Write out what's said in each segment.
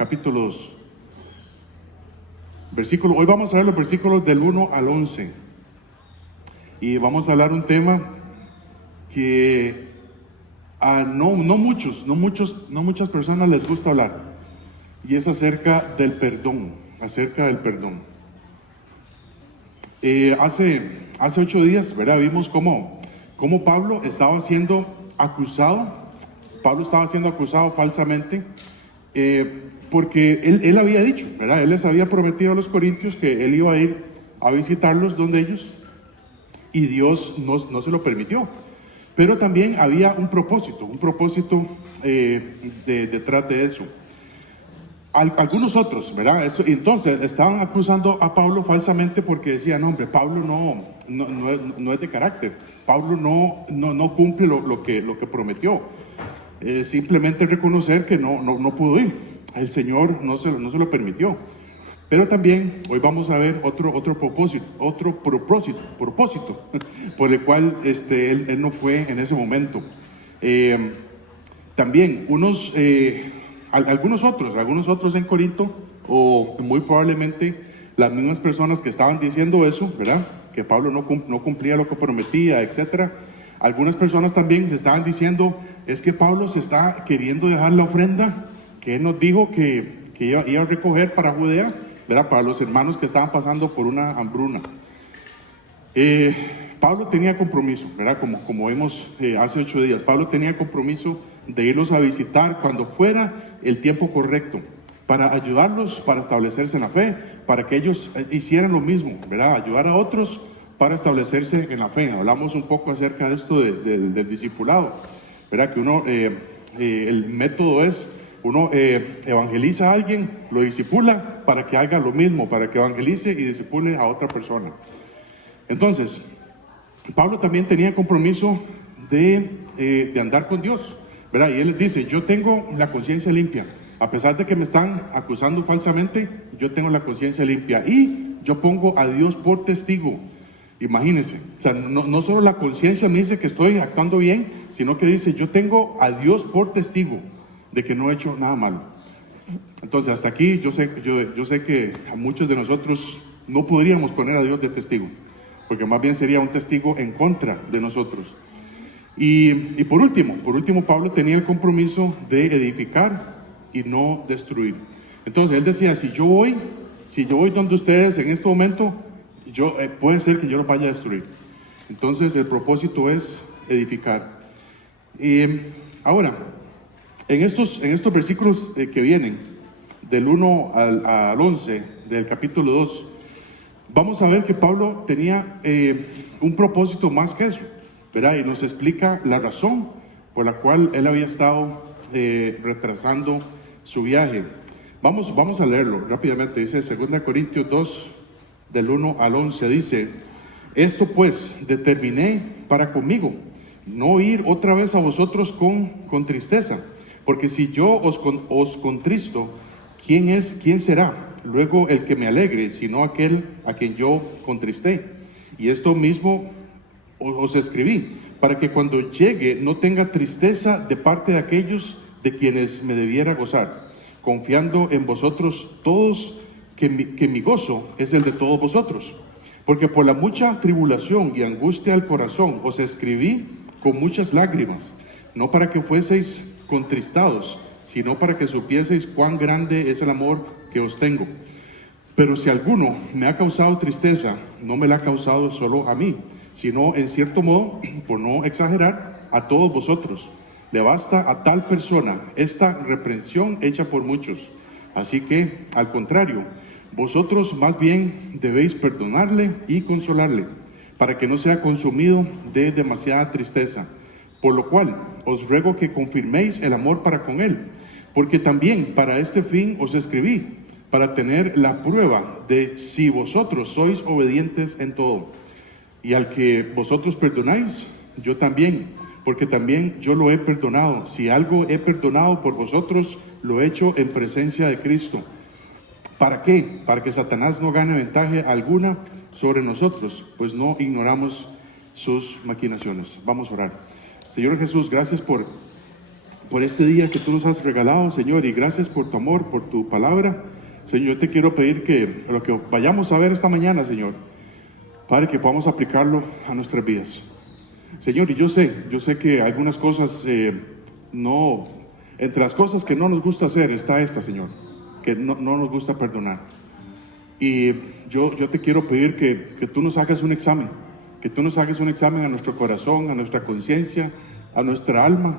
capítulo 2. Hoy vamos a ver los versículos del 1 al 11. Y vamos a hablar un tema que no muchas personas les gusta hablar. Y es acerca del perdón. Hace 8 días, ¿verdad? Vimos cómo Pablo estaba siendo acusado. Pablo estaba siendo acusado falsamente porque él había dicho, ¿verdad? Él les había prometido a los corintios que él iba a ir a visitarlos donde ellos, y Dios no se lo permitió. Pero también había un propósito detrás de eso. Algunos otros, ¿verdad? Entonces estaban acusando a Pablo falsamente porque decían, no, hombre, Pablo no es de carácter. Pablo no cumple lo que prometió. Simplemente reconocer que no pudo ir. El Señor no se lo permitió. Pero también hoy vamos a ver otro propósito por el cual él no fue en ese momento. También algunos otros en Corinto, o muy probablemente las mismas personas que estaban diciendo eso, ¿verdad? Que Pablo no cumplía lo que prometía, etcétera. Algunas personas también se estaban diciendo, es que Pablo se está queriendo dejar la ofrenda que él nos dijo que iba a recoger para Judea, ¿verdad? Para los hermanos que estaban pasando por una hambruna. Pablo tenía compromiso, ¿verdad? Como vimos hace 8 días, Pablo tenía compromiso de irlos a visitar cuando fuera el tiempo correcto, para ayudarlos, para establecerse en la fe, para que ellos hicieran lo mismo, ¿verdad? Ayudar a otros para establecerse en la fe. Hablamos un poco acerca de esto del discipulado, ¿verdad? Que el método es, uno evangeliza a alguien, lo discipula para que haga lo mismo, para que evangelice y discipule a otra persona. Entonces, Pablo también tenía compromiso de andar con Dios, ¿verdad? Y él les dice, yo tengo la conciencia limpia. A pesar de que me están acusando falsamente, yo tengo la conciencia limpia. Y yo pongo a Dios por testigo. Imagínense. O sea, no solo la conciencia me dice que estoy actuando bien, sino que dice, yo tengo a Dios por testigo de que no he hecho nada malo. Entonces, hasta aquí yo sé que a muchos de nosotros no podríamos poner a Dios de testigo, porque más bien sería un testigo en contra de nosotros. Y por último, Pablo tenía el compromiso de edificar y no destruir. Entonces él decía, si yo voy donde ustedes en este momento, puede ser que yo los vaya a destruir. Entonces el propósito es edificar. Ahora, en estos versículos que vienen, del 1 al 11 del capítulo 2, vamos a ver que Pablo tenía un propósito más que eso, ¿verdad? Y nos explica la razón por la cual él había estado retrasando su viaje. Vamos a leerlo rápidamente. Dice 2 Corintios 2, del 1 al 11, dice, esto pues determiné para conmigo, no ir otra vez a vosotros con tristeza, porque si yo os contristo, ¿quién será luego el que me alegre, sino aquel a quien yo contristé? Y esto mismo os escribí, para que cuando llegue no tenga tristeza de parte de aquellos de quienes me debiera gozar, confiando en vosotros todos, que mi gozo es el de todos vosotros. Porque por la mucha tribulación y angustia del corazón os escribí con muchas lágrimas, no para que fueseis contristados, sino para que supieseis cuán grande es el amor que os tengo. Pero si alguno me ha causado tristeza, no me la ha causado solo a mí, sino en cierto modo, por no exagerar, a todos vosotros. Le basta a tal persona esta reprensión hecha por muchos. Así que, al contrario, vosotros más bien debéis perdonarle y consolarle, para que no sea consumido de demasiada tristeza. Por lo cual, os ruego que confirméis el amor para con él, porque también para este fin os escribí, para tener la prueba de si vosotros sois obedientes en todo. Y al que vosotros perdonáis, yo también, porque también yo lo he perdonado. Si algo he perdonado por vosotros, lo he hecho en presencia de Cristo. ¿Para qué? Para que Satanás no gane ventaja alguna sobre nosotros, pues no ignoramos sus maquinaciones. Vamos a orar. Señor Jesús, gracias por por este día que tú nos has regalado, Señor, y gracias por tu amor, por tu palabra. Señor, yo te quiero pedir que lo que vayamos a ver esta mañana, Señor, Padre, que podamos aplicarlo a nuestras vidas. Señor, y yo sé que algunas cosas no, entre las cosas que no nos gusta hacer está esta, Señor, que no nos gusta perdonar. Y yo te quiero pedir que tú nos hagas un examen, que tú nos hagas un examen a nuestro corazón, a nuestra conciencia, a nuestra alma,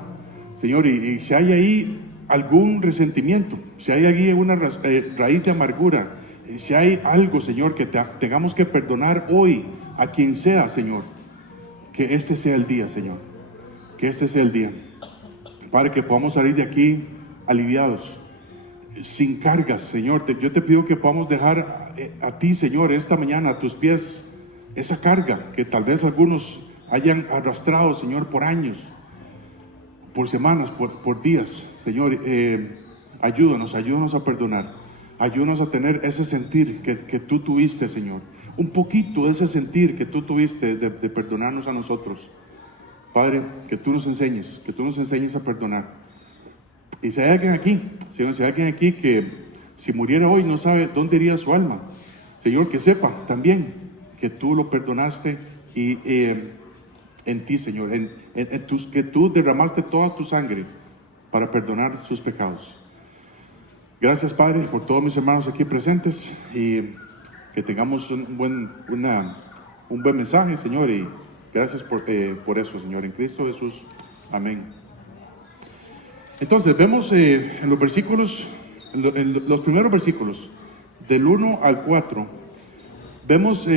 Señor, y si hay ahí algún resentimiento, si hay ahí una raíz de amargura, si hay algo, Señor, que tengamos que perdonar hoy a quien sea, Señor, que este sea el día, Señor, que este sea el día, para que podamos salir de aquí aliviados, sin cargas, Señor. Yo te pido que podamos dejar a ti, Señor, esta mañana a tus pies esa carga que tal vez algunos hayan arrastrado, Señor, por años, por semanas, por días. Señor, ayúdanos a perdonar, ayúdanos a tener ese sentir que tú tuviste, Señor, un poquito de ese sentir que tú tuviste de perdonarnos a nosotros. Padre, que tú nos enseñes a perdonar. Y si hay alguien aquí, Señor, si hay alguien aquí que si muriera hoy no sabe dónde iría su alma, Señor, que sepa también que tú lo perdonaste y en ti, Señor, que tú derramaste toda tu sangre para perdonar sus pecados. Gracias, Padre, por todos mis hermanos aquí presentes y que tengamos un buen mensaje, Señor, y gracias por eso, Señor, en Cristo Jesús. Amén. Entonces, vemos en los versículos, en los primeros versículos, del 1 al 4, vemos,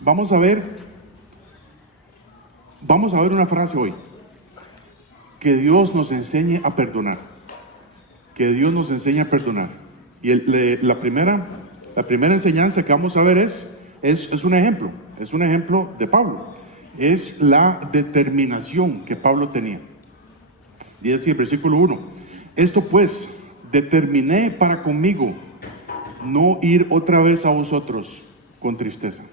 vamos a ver una frase hoy, que Dios nos enseñe a perdonar, que Dios nos enseñe a perdonar. Y la primera enseñanza que vamos a ver es un ejemplo de Pablo, es la determinación que Pablo tenía. Dice así el versículo 1: esto pues, determiné para conmigo no ir otra vez a vosotros con tristeza.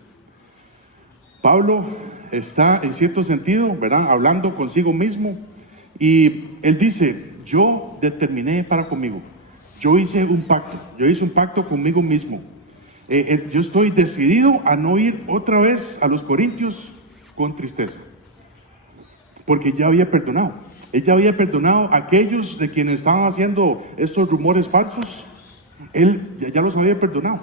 Pablo está en cierto sentido, ¿verdad?, hablando consigo mismo, y él dice: yo determiné para conmigo, yo hice un pacto conmigo mismo. Yo estoy decidido a no ir otra vez a los Corintios con tristeza, porque ya había perdonado. Él ya había perdonado a aquellos de quienes estaban haciendo estos rumores falsos. Él ya los había perdonado.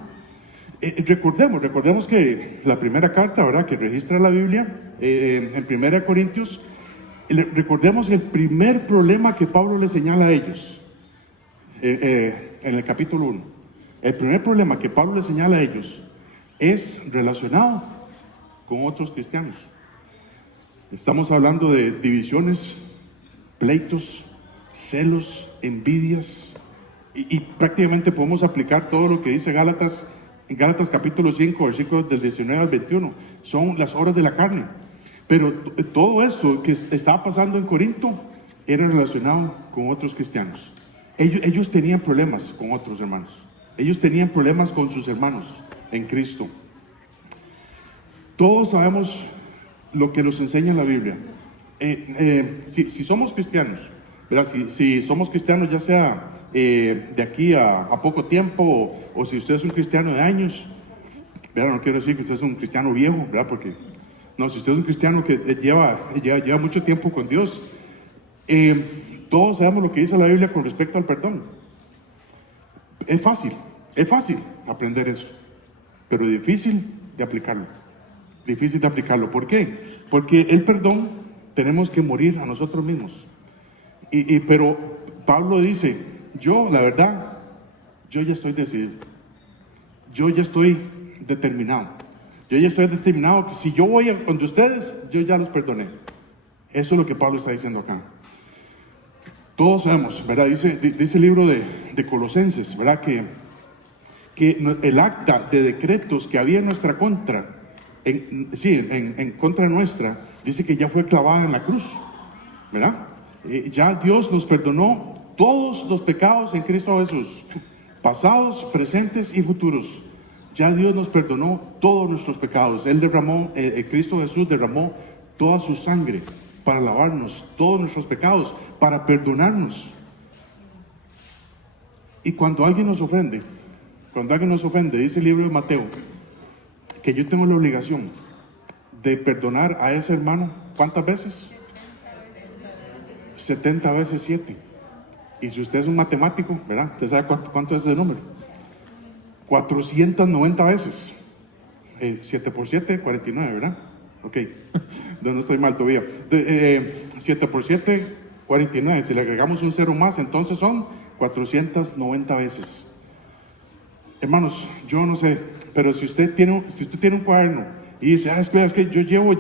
Recordemos que la primera carta, ¿verdad?, que registra la Biblia, en 1 Corintios, recordemos el primer problema que Pablo le señala a ellos, en el capítulo 1. El primer problema que Pablo le señala a ellos es relacionado con otros cristianos. Estamos hablando de divisiones, pleitos, celos, envidias, y prácticamente podemos aplicar todo lo que dice Gálatas, en Gálatas capítulo 5, versículos del 19 al 21, son las obras de la carne. Pero todo esto que estaba pasando en Corinto era relacionado con otros cristianos. Ellos tenían problemas con otros hermanos, ellos tenían problemas con sus hermanos en Cristo. Todos sabemos lo que nos enseña la Biblia. Si somos cristianos, ¿verdad? Si somos cristianos, ya sea de aquí a poco tiempo, o si usted es un cristiano de años, ¿verdad? No quiero decir que usted es un cristiano viejo, ¿verdad? Porque no, si usted es un cristiano que lleva mucho tiempo con Dios, todos sabemos lo que dice la Biblia con respecto al perdón. Es fácil aprender eso, pero difícil de aplicarlo. ¿Por qué? Porque el perdón tenemos que morir a nosotros mismos. Pero Pablo dice: yo, la verdad, yo ya estoy decidido. Yo ya estoy determinado. Que si yo voy a donde ustedes, yo ya los perdoné. Eso es lo que Pablo está diciendo acá. Todos sabemos, ¿verdad? Dice el libro de Colosenses, ¿verdad?, que el acta de decretos que había en nuestra contra, en contra nuestra, dice que ya fue clavada en la cruz, ¿verdad? Ya Dios nos perdonó todos los pecados en Cristo Jesús, pasados, presentes y futuros. Ya Dios nos perdonó todos nuestros pecados. Cristo Jesús derramó toda su sangre para lavarnos todos nuestros pecados, para perdonarnos. Y cuando alguien nos ofende, dice el libro de Mateo, que yo tengo la obligación de perdonar a ese hermano, ¿cuántas veces? 70 veces 7. Y si usted es un matemático, ¿verdad? ¿Usted sabe cuánto es ese número? 490 veces. 7 por 7, 49, ¿verdad? Ok, no estoy mal todavía. 7 por 7, 49. Si le agregamos un cero más, entonces son 490 veces. Hermanos, yo no sé, pero si usted tiene un cuaderno y dice, es que yo llevo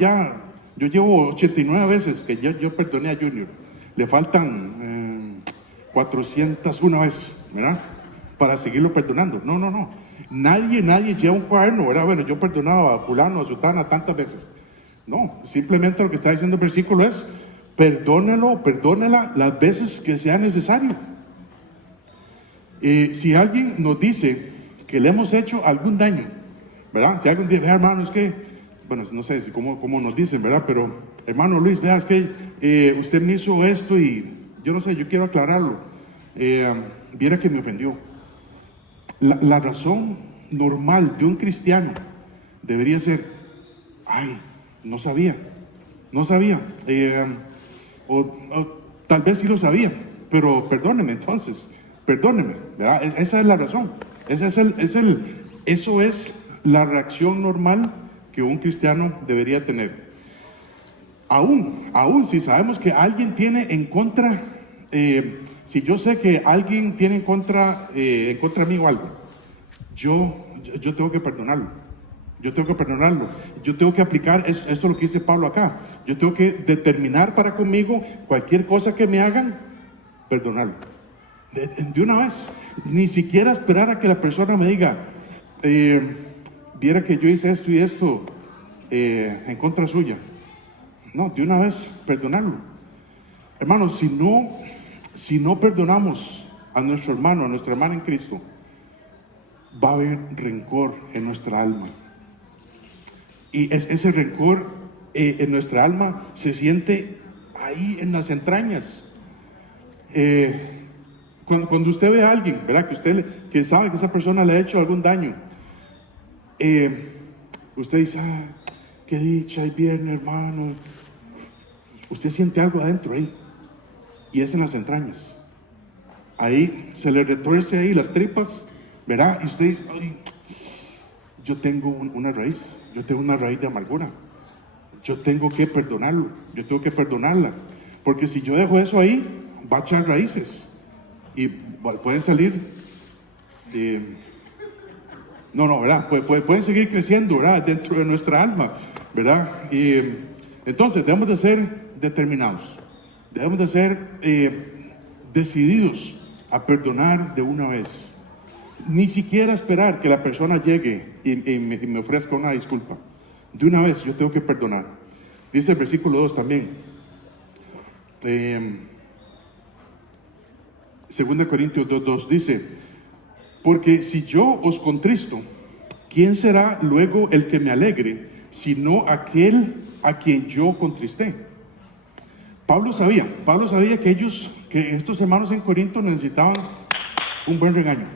89 veces que yo perdoné a Junior, le faltan 401 veces, ¿verdad? Para seguirlo perdonando. No. Nadie lleva un cuaderno, ¿verdad? Bueno, yo perdonaba a fulano, a sutana tantas veces. No, simplemente lo que está diciendo el versículo es, perdónela las veces que sea necesario. Si alguien nos dice que le hemos hecho algún daño, ¿verdad? Si alguien dice, vea, hermano, es que, bueno, no sé si cómo nos dicen, ¿verdad? Pero, hermano Luis, vea, es que usted me hizo esto y yo no sé, yo quiero aclararlo. Viera que me ofendió. La razón normal de un cristiano debería ser, ay, no sabía. O tal vez sí lo sabía, pero perdóneme entonces, ¿verdad? Esa es la razón. Eso es la reacción normal que un cristiano debería tener. Aún si sabemos que alguien tiene en contra, si yo sé que alguien tiene en contra mío algo, yo tengo que perdonarlo. Yo tengo que aplicar esto es lo que dice Pablo acá. Yo tengo que determinar para conmigo cualquier cosa que me hagan, perdonarlo. De una vez. Ni siquiera esperar a que la persona me diga, viera que yo hice esto y esto en contra suya. No, de una vez perdonarlo. Hermanos, si no perdonamos a nuestro hermano, a nuestra hermana en Cristo, va a haber rencor en nuestra alma. Y ese rencor en nuestra alma se siente ahí en las entrañas. Cuando usted ve a alguien, ¿verdad? Que sabe que esa persona le ha hecho algún daño, usted dice, qué dicha, hay viernes, hermano. Usted siente algo adentro ahí, y es en las entrañas. Ahí se le retuerce ahí las tripas, ¿verdad? Y usted dice, ay, yo tengo una raíz de amargura. Yo tengo que perdonarlo, yo tengo que perdonarla. Porque si yo dejo eso ahí, va a echar raíces. Y pueden salir, ¿verdad? Pueden seguir creciendo, ¿verdad? Dentro de nuestra alma, ¿verdad? Y entonces debemos de ser determinados, debemos de ser decididos a perdonar de una vez. Ni siquiera esperar que la persona llegue y me ofrezca una disculpa. De una vez yo tengo que perdonar. Dice el versículo 2 también. 2 Corintios 2:2 dice, porque si yo os contristo, ¿quién será luego el que me alegre, sino aquel a quien yo contristé? Pablo sabía que estos hermanos en Corinto necesitaban un buen regaño.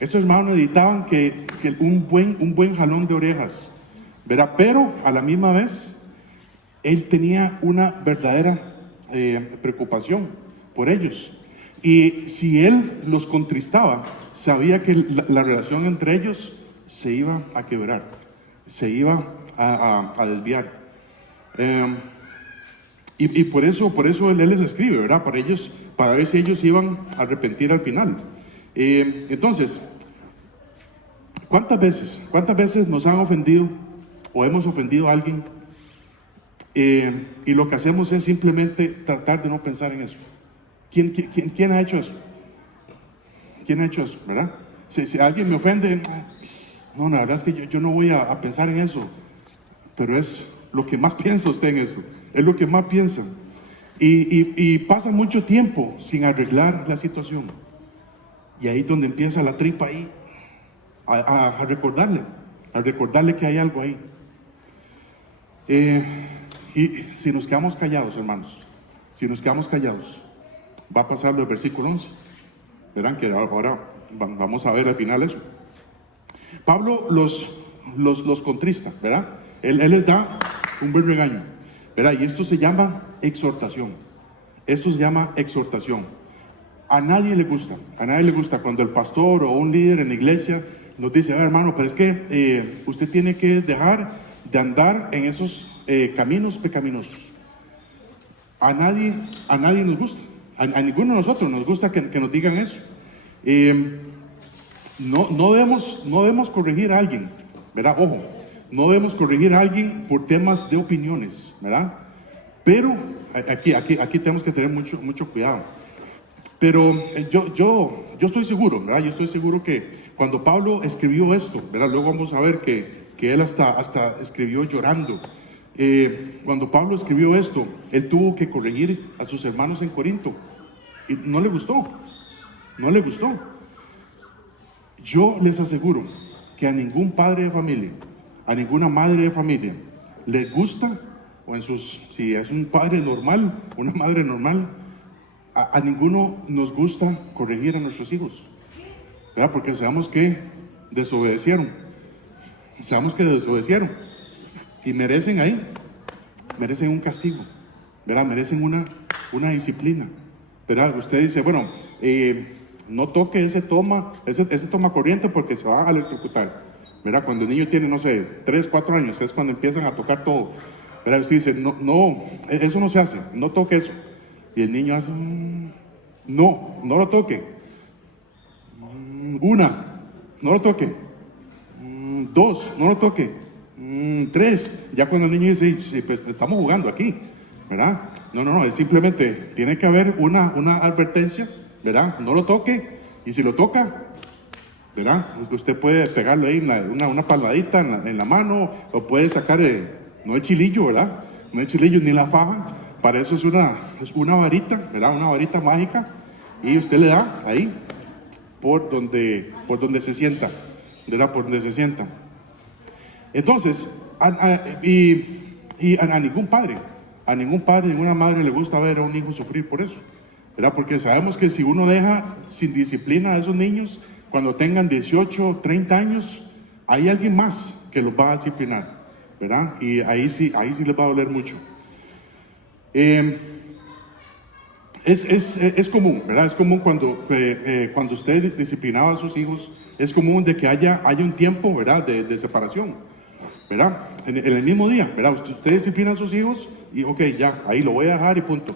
Estos hermanos necesitaban que un buen jalón de orejas, ¿verdad? Pero a la misma vez, él tenía una verdadera preocupación por ellos. Y si él los contristaba, sabía que la relación entre ellos se iba a quebrar, se iba a desviar. Y por eso él les escribe, ¿verdad? Para ver si ellos iban a arrepentir al final. Entonces, ¿cuántas veces nos han ofendido o hemos ofendido a alguien? Y lo que hacemos es simplemente tratar de no pensar en eso. ¿Quién ha hecho eso? ¿Quién ha hecho eso, verdad? Si alguien me ofende, no, la verdad es que yo no voy a pensar en eso. Pero es lo que más piensa usted en eso. Es lo que más piensa. Y pasa mucho tiempo sin arreglar la situación. Y ahí es donde empieza la tripa ahí. A recordarle que hay algo ahí. Y si nos quedamos callados, hermanos, si nos quedamos callados, va a pasar del versículo 11. Verán que ahora vamos a ver al final eso. Pablo los contrista, ¿verdad? Él les da un buen regaño, ¿verdad? Y esto se llama exhortación. Esto se llama exhortación. A nadie le gusta cuando el pastor o un líder en la iglesia nos dice, hermano, pero es que usted tiene que dejar de andar en esos caminos pecaminosos. A nadie nos gusta, a ninguno de nosotros nos gusta que nos digan eso. No debemos corregir a alguien, ¿verdad? Ojo, no debemos corregir a alguien por temas de opiniones, ¿verdad? Pero aquí tenemos que tener mucho cuidado. Pero yo estoy seguro, ¿verdad? Yo estoy seguro que cuando Pablo escribió esto, ¿verdad? Luego vamos a ver que él hasta escribió llorando. Cuando Pablo escribió esto, él tuvo que corregir a sus hermanos en Corinto. Y no le gustó. Yo les aseguro que a ningún padre de familia, a ninguna madre de familia, les gusta, si es un padre normal, una madre normal, a ninguno nos gusta corregir a nuestros hijos, ¿verdad? Porque sabemos que desobedecieron y merecen un castigo, ¿verdad? Merecen una disciplina, ¿verdad? Usted dice, bueno, no toque ese toma corriente porque se va a electrocutar, ¿verdad? Cuando el niño tiene, no sé, 3, 4 años, es cuando empiezan a tocar todo, ¿verdad? Usted dice, no, eso no se hace, no toque eso. Y el niño hace, no lo toque. 1, no lo toque. 2, no lo toque. 3, ya cuando el niño dice, sí, pues estamos jugando aquí, ¿verdad? No, es simplemente, tiene que haber una advertencia, ¿verdad? No lo toque, y si lo toca, ¿verdad? Usted puede pegarle ahí una palmadita en la mano, o puede sacar, no el chilillo, ¿verdad? No el chilillo ni la faja. Para eso es una varita, ¿verdad? Una varita mágica, y usted le da ahí por donde se sienta, ¿verdad? Por donde se sienta. Entonces, a ningún padre, ninguna madre le gusta ver a un hijo sufrir por eso, ¿verdad? Porque sabemos que si uno deja sin disciplina a esos niños, cuando tengan 18, 30 años, hay alguien más que los va a disciplinar, ¿verdad? Y ahí sí les va a doler mucho. Es común, ¿verdad? Es común cuando usted disciplinaba a sus hijos, es común de que haya un tiempo, ¿verdad? De separación, ¿verdad? En el mismo día, ¿verdad? Usted disciplina a sus hijos y ok, ya, ahí lo voy a dejar y punto.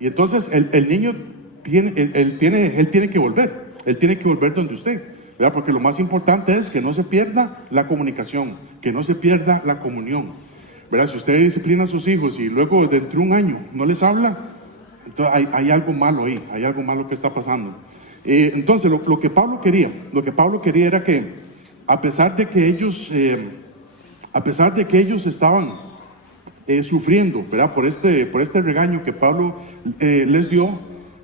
Y entonces el niño tiene que volver donde usted, ¿verdad? Porque lo más importante es que no se pierda la comunicación, que no se pierda la comunión, ¿verdad? Si usted disciplina a sus hijos y luego dentro de un año no les habla, entonces hay algo malo ahí, hay algo malo que está pasando. Entonces lo que Pablo quería era que a pesar de que ellos estaban sufriendo, ¿verdad? Por este regaño que Pablo les dio,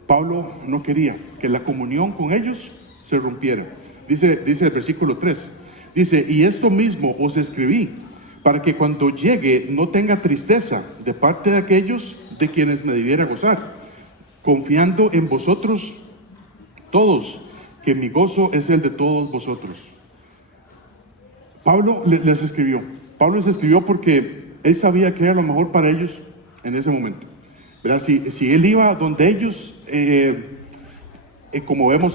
Pablo no quería que la comunión con ellos se rompiera. Dice el versículo 3, dice, y esto mismo os escribí, para que cuando llegue no tenga tristeza de parte de aquellos de quienes me debiera gozar, confiando en vosotros todos, que mi gozo es el de todos vosotros. Pablo les escribió porque él sabía que era lo mejor para ellos en ese momento, ¿verdad? Si él iba donde ellos, como vemos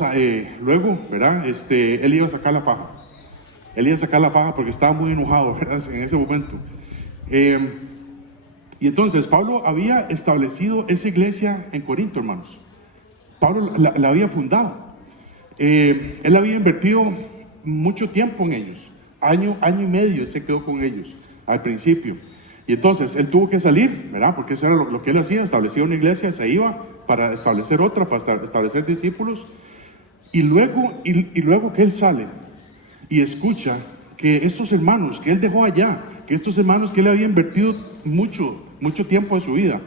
luego, ¿verdad? Él iba a sacar la paja. Él iba a sacar la paja porque estaba muy enojado, ¿verdad? En ese momento. Y entonces Pablo había establecido esa iglesia en Corinto, hermanos. Pablo la había fundado. Él había invertido mucho tiempo en ellos. Año y medio se quedó con ellos al principio. Y entonces él tuvo que salir, ¿verdad? Porque eso era lo que él hacía, establecía una iglesia, se iba para establecer otra, para establecer discípulos. Y luego que él sale y escucha que estos hermanos que él dejó allá, que estos hermanos que él había invertido mucho tiempo de su vida,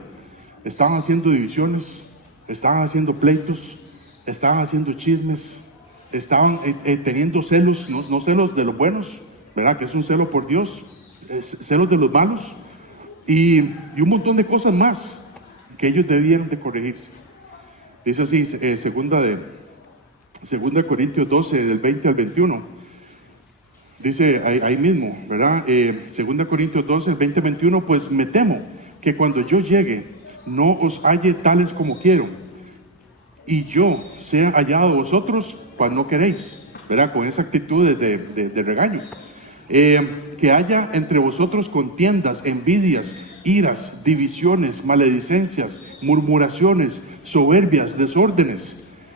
estaban haciendo divisiones, estaban haciendo pleitos, estaban haciendo chismes, estaban teniendo celos, no celos de los buenos, ¿verdad? Que es un celo por Dios, celos de los malos, y un montón de cosas más que ellos debieron de corregirse. Dice así, segunda Corintios 12, del 20 al 21. Dice ahí mismo, ¿verdad? Segunda Corintios 12, del 20 al 21, pues me temo que cuando yo llegue no os halle tales como quiero, y yo sea hallado vosotros cual no queréis, ¿verdad? Con esa actitud de regaño. Que haya entre vosotros contiendas, envidias, iras, divisiones, maledicencias, murmuraciones, soberbias, desórdenes,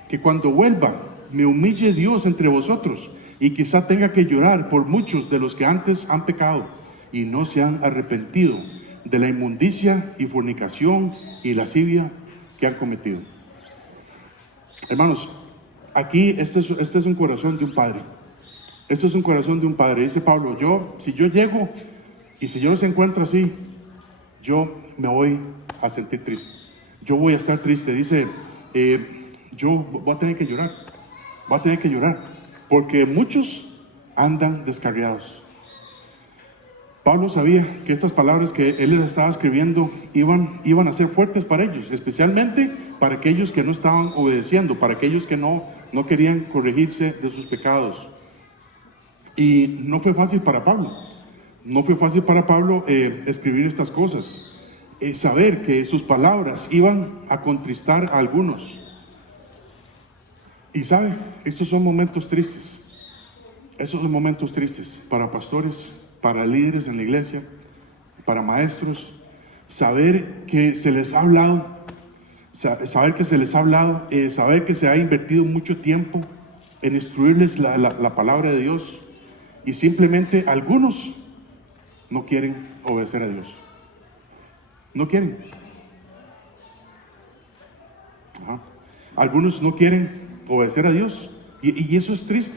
que cuando vuelva me humille Dios entre vosotros, y quizá tenga que llorar por muchos de los que antes han pecado y no se han arrepentido de la inmundicia y fornicación y lascivia que han cometido. Hermanos, aquí este es un corazón de un padre. Este es un corazón de un padre. Dice Pablo, si yo llego y si yo los encuentro así, yo me voy a sentir triste. Yo voy a estar triste. Dice, yo voy a tener que llorar. Voy a tener que llorar. Porque muchos andan descarriados. Pablo sabía que estas palabras que él les estaba escribiendo iban a ser fuertes para ellos, especialmente para aquellos que no estaban obedeciendo, para aquellos que no querían corregirse de sus pecados. Y no fue fácil para Pablo. No fue fácil para Pablo escribir estas cosas. Saber que sus palabras iban a contristar a algunos. Y sabe, estos son momentos tristes. Esos son momentos tristes para pastores, para líderes en la iglesia, para maestros. Saber que se les ha hablado, saber que se ha invertido mucho tiempo en instruirles la palabra de Dios, y simplemente algunos no quieren obedecer a Dios. No quieren. Algunos no quieren obedecer a Dios, y eso es triste.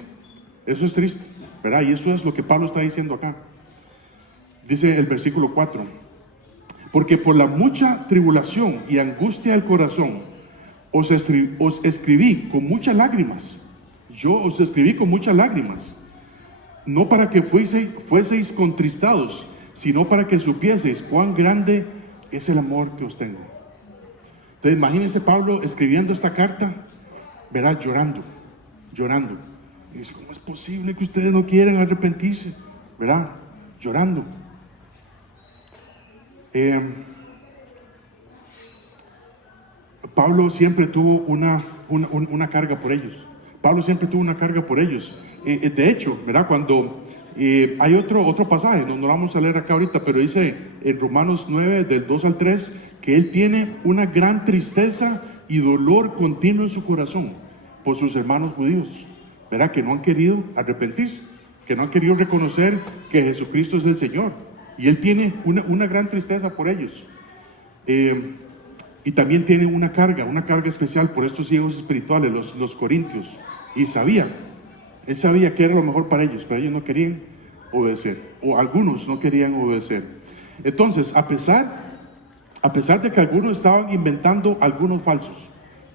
Eso es triste, ¿verdad? Y eso es lo que Pablo está diciendo acá. Dice el versículo 4: porque por la mucha tribulación y angustia del corazón os escribí con muchas lágrimas. Yo os escribí con muchas lágrimas, no para que fueseis contristados, sino para que supieseis cuán grande es el amor que os tengo. Entonces imagínense Pablo escribiendo esta carta, verá, llorando. Y dice, ¿cómo es posible que ustedes no quieran arrepentirse? ¿Verdad? Llorando. Pablo siempre tuvo una carga por ellos. De hecho, ¿verdad? Cuando hay otro pasaje, no lo vamos a leer acá ahorita, pero dice en Romanos 9, del 2 al 3, que él tiene una gran tristeza y dolor continuo en su corazón por sus hermanos judíos, ¿verdad? Que no han querido arrepentirse, que no han querido reconocer que Jesucristo es el Señor. Y él tiene una gran tristeza por ellos. Y también tiene una carga especial por estos hijos espirituales, los corintios. Y él sabía que era lo mejor para ellos, pero ellos no querían obedecer, o algunos no querían obedecer. Entonces, a pesar de que algunos estaban inventando algunos falsos,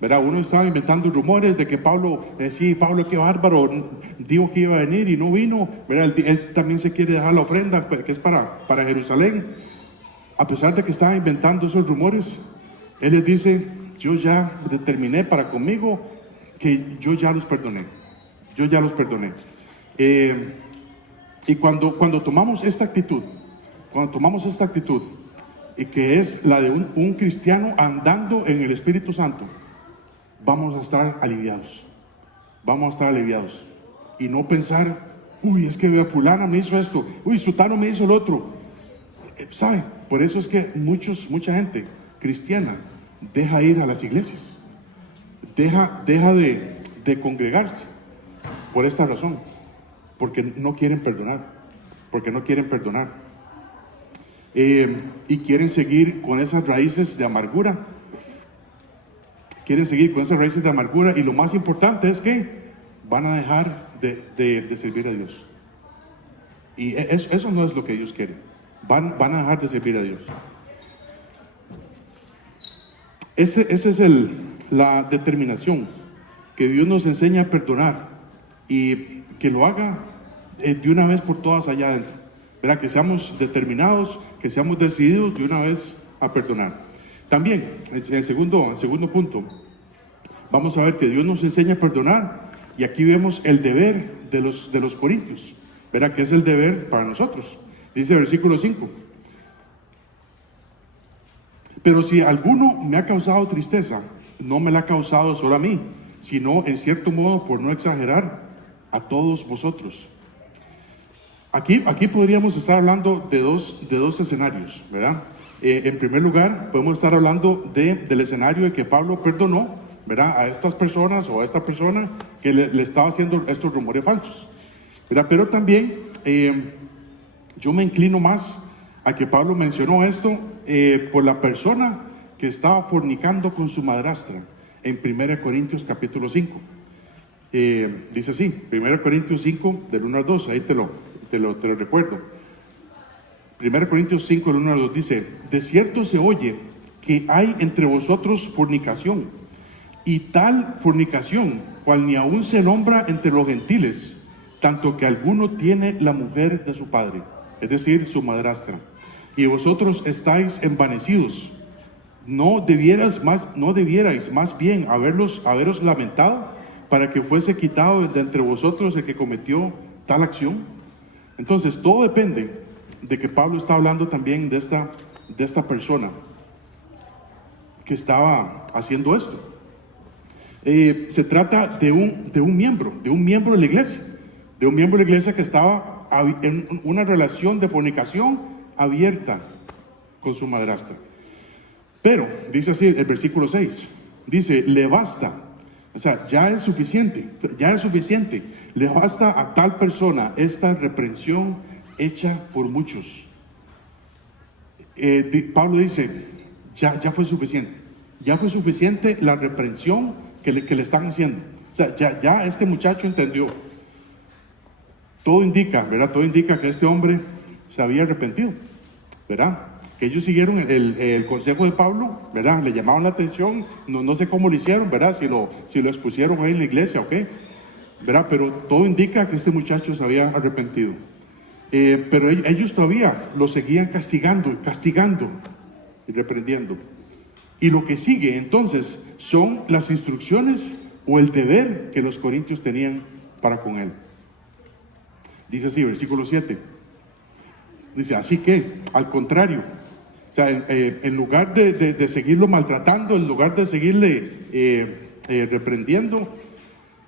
¿verdad? Uno estaba inventando rumores de que Pablo, sí, Pablo qué bárbaro, dijo que iba a venir y no vino, ¿verdad? Él también se quiere dejar la ofrenda que es para Jerusalén. A pesar de que estaba inventando esos rumores, él les dice, yo ya determiné para conmigo que yo ya los perdoné. Y cuando tomamos esta actitud, y que es la de un cristiano andando en el Espíritu Santo, vamos a estar aliviados. Y no pensar, uy, es que fulana me hizo esto, uy, sutano me hizo el otro. ¿Sabe? Por eso es que mucha gente cristiana deja ir a las iglesias, deja de congregarse por esta razón, porque no quieren perdonar, y quieren seguir con esas raíces de amargura, y lo más importante es que van a dejar de servir a Dios. Y eso no es lo que Dios quiere. Van a dejar de servir a Dios. Esa es la determinación, que Dios nos enseña a perdonar, y que lo haga de una vez por todas allá adentro, ¿verdad? Que seamos determinados, que seamos decididos de una vez a perdonar. También, el segundo punto, vamos a ver que Dios nos enseña a perdonar, y aquí vemos el deber de los corintios, ¿verdad? Que es el deber para nosotros. Dice versículo 5. Pero si alguno me ha causado tristeza, no me la ha causado solo a mí, sino en cierto modo, por no exagerar, a todos vosotros. Aquí podríamos estar hablando de dos escenarios, ¿verdad? En primer lugar, podemos estar hablando del escenario de que Pablo perdonó, ¿verdad?, a estas personas o a esta persona que le estaba haciendo estos rumores falsos, ¿verdad? Pero también yo me inclino más a que Pablo mencionó esto por la persona que estaba fornicando con su madrastra en 1 Corintios capítulo 5. Dice así, 1 Corintios 5 del 1 al 2, ahí te lo recuerdo. 1 Corintios 5 del 1 al 2 dice: de cierto se oye que hay entre vosotros fornicación, y tal fornicación cual ni aún se nombra entre los gentiles, tanto que alguno tiene la mujer de su padre, es decir, su madrastra, y vosotros estáis envanecidos. ¿No debierais más bien haberos lamentado para que fuese quitado de entre vosotros el que cometió tal acción? Entonces, todo depende de que Pablo está hablando también de esta persona que estaba haciendo esto. Se trata de un miembro de la iglesia, que estaba en una relación de fornicación abierta con su madrastra. Pero, dice así el versículo 6, dice, le basta, o sea, ya es suficiente, le basta a tal persona esta reprensión hecha por muchos. Pablo dice, ya fue suficiente la reprensión que le están haciendo. O sea, ya este muchacho entendió. Todo indica, ¿verdad? Todo indica que este hombre se había arrepentido, ¿verdad? Que ellos siguieron el consejo de Pablo, ¿verdad? Le llamaban la atención, no sé cómo lo hicieron, ¿verdad? Si lo expusieron ahí en la iglesia o qué, ¿verdad? Pero todo indica que este muchacho se había arrepentido. Pero ellos todavía lo seguían castigando y reprendiendo. Y lo que sigue entonces son las instrucciones o el deber que los corintios tenían para con él. Dice así, versículo 7. Dice, así que, al contrario, o sea, en lugar de seguirlo maltratando, en lugar de seguirle reprendiendo,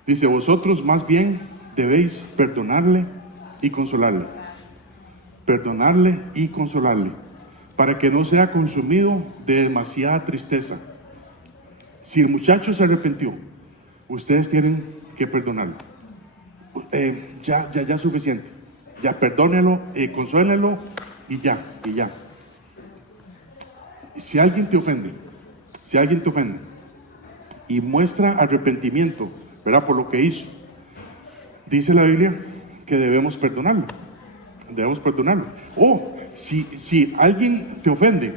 dice, vosotros más bien debéis perdonarle y consolarle. Perdonarle y consolarle, para que no sea consumido de demasiada tristeza. Si el muchacho se arrepintió, ustedes tienen que perdonarlo. Ya es suficiente. Ya perdónelo, consuélelo y ya. Si alguien te ofende y muestra arrepentimiento, ¿verdad?, por lo que hizo, dice la Biblia que debemos perdonarlo. O si alguien te ofende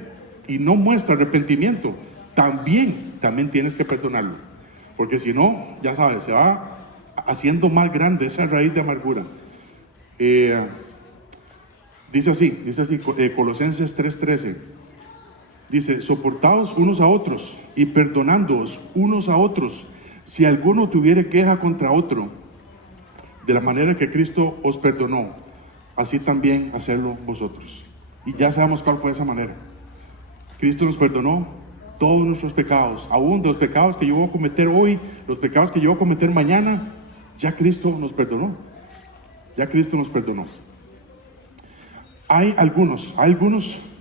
y no muestra arrepentimiento, también tienes que perdonarlo, porque si no, ya sabes, se va haciendo más grande esa raíz de amargura. Dice así, Colosenses 3:13, dice, soportaos unos a otros y perdonándoos unos a otros, si alguno tuviere queja contra otro, de la manera que Cristo os perdonó, así también hacedlo vosotros. Y ya sabemos cuál fue esa manera. Cristo nos perdonó todos nuestros pecados, aún de los pecados que yo voy a cometer hoy, los pecados que yo voy a cometer mañana, ya Cristo nos perdonó. Hay algunos,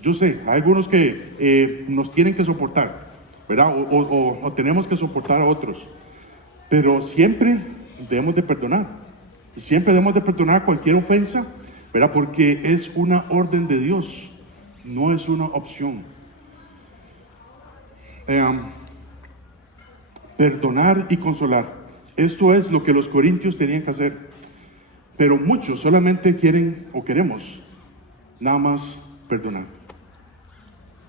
yo sé, hay algunos que nos tienen que soportar, ¿verdad? O tenemos que soportar a otros, pero siempre debemos de perdonar. Y siempre debemos de perdonar cualquier ofensa, ¿verdad? Porque es una orden de Dios, no es una opción. Perdonar y consolar. Esto es lo que los corintios tenían que hacer. Pero muchos solamente quieren o queremos nada más perdonar.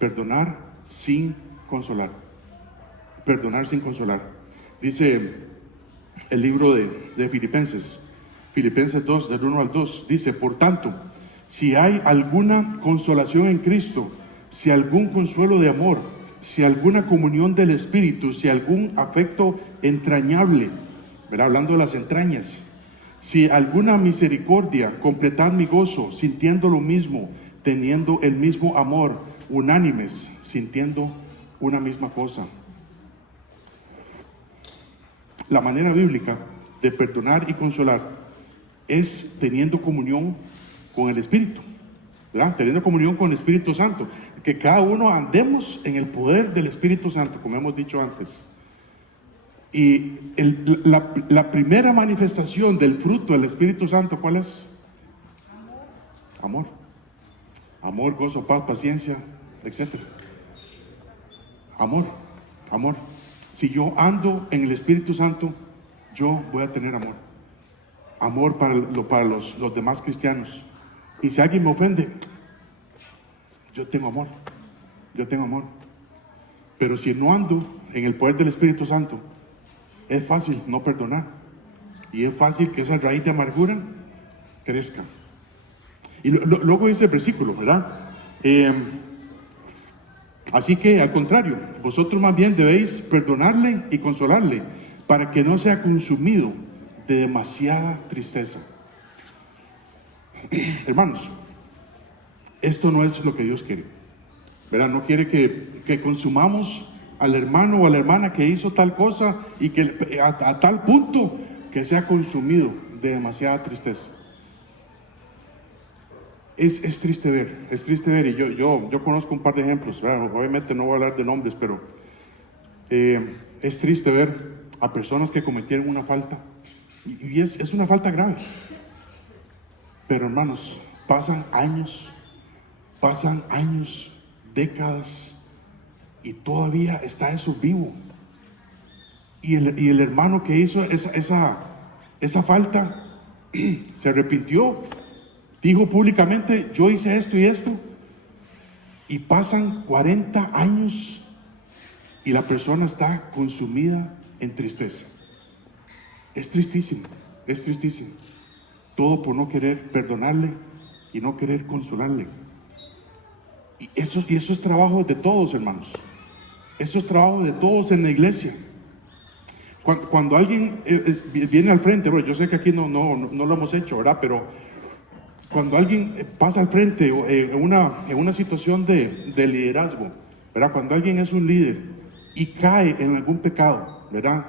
Perdonar sin consolar. Dice el libro de Filipenses 2, del 1 al 2, dice, por tanto, si hay alguna consolación en Cristo, si algún consuelo de amor, si alguna comunión del Espíritu, si algún afecto entrañable, ¿verdad? Hablando de las entrañas, si alguna misericordia, completad mi gozo, sintiendo lo mismo, teniendo el mismo amor, unánimes, sintiendo una misma cosa. La manera bíblica de perdonar y consolar es teniendo comunión con el Espíritu, ¿verdad? Teniendo comunión con el Espíritu Santo. Que cada uno andemos en el poder del Espíritu Santo, como hemos dicho antes. Y la primera manifestación del fruto del Espíritu Santo, ¿cuál es? Amor. Amor, gozo, paz, paciencia, etc. Amor, amor. Si yo ando en el Espíritu Santo, yo voy a tener amor. Amor para los demás cristianos. Y si alguien me ofende, yo tengo amor. Yo tengo amor. Pero si no ando en el poder del Espíritu Santo, es fácil no perdonar. Y es fácil que esa raíz de amargura crezca. Y luego dice el versículo, ¿verdad? Así que al contrario, vosotros más bien debéis perdonarle y consolarle para que no sea consumido de demasiada tristeza. Hermanos, esto no es lo que Dios quiere, ¿verdad? No quiere que consumamos al hermano o a la hermana que hizo tal cosa y que a tal punto que sea consumido de demasiada tristeza. Es triste ver, y yo conozco un par de ejemplos, ¿verdad? Obviamente no voy a hablar de nombres, pero es triste ver a personas que cometieron una falta, y es una falta grave, pero hermanos, pasan años, décadas, y todavía está eso vivo, y el hermano que hizo esa falta, se arrepintió, dijo públicamente, yo hice esto y esto, y pasan 40 años y la persona está consumida en tristeza. Es tristísimo. Todo por no querer perdonarle y no querer consolarle. Y eso es trabajo de todos, hermanos. Eso es trabajo de todos en la iglesia. Cuando alguien viene al frente, bueno, yo sé que aquí no lo hemos hecho, ¿verdad? Pero cuando alguien pasa al frente en una situación de liderazgo, ¿verdad? Cuando alguien es un líder y cae en algún pecado, ¿verdad?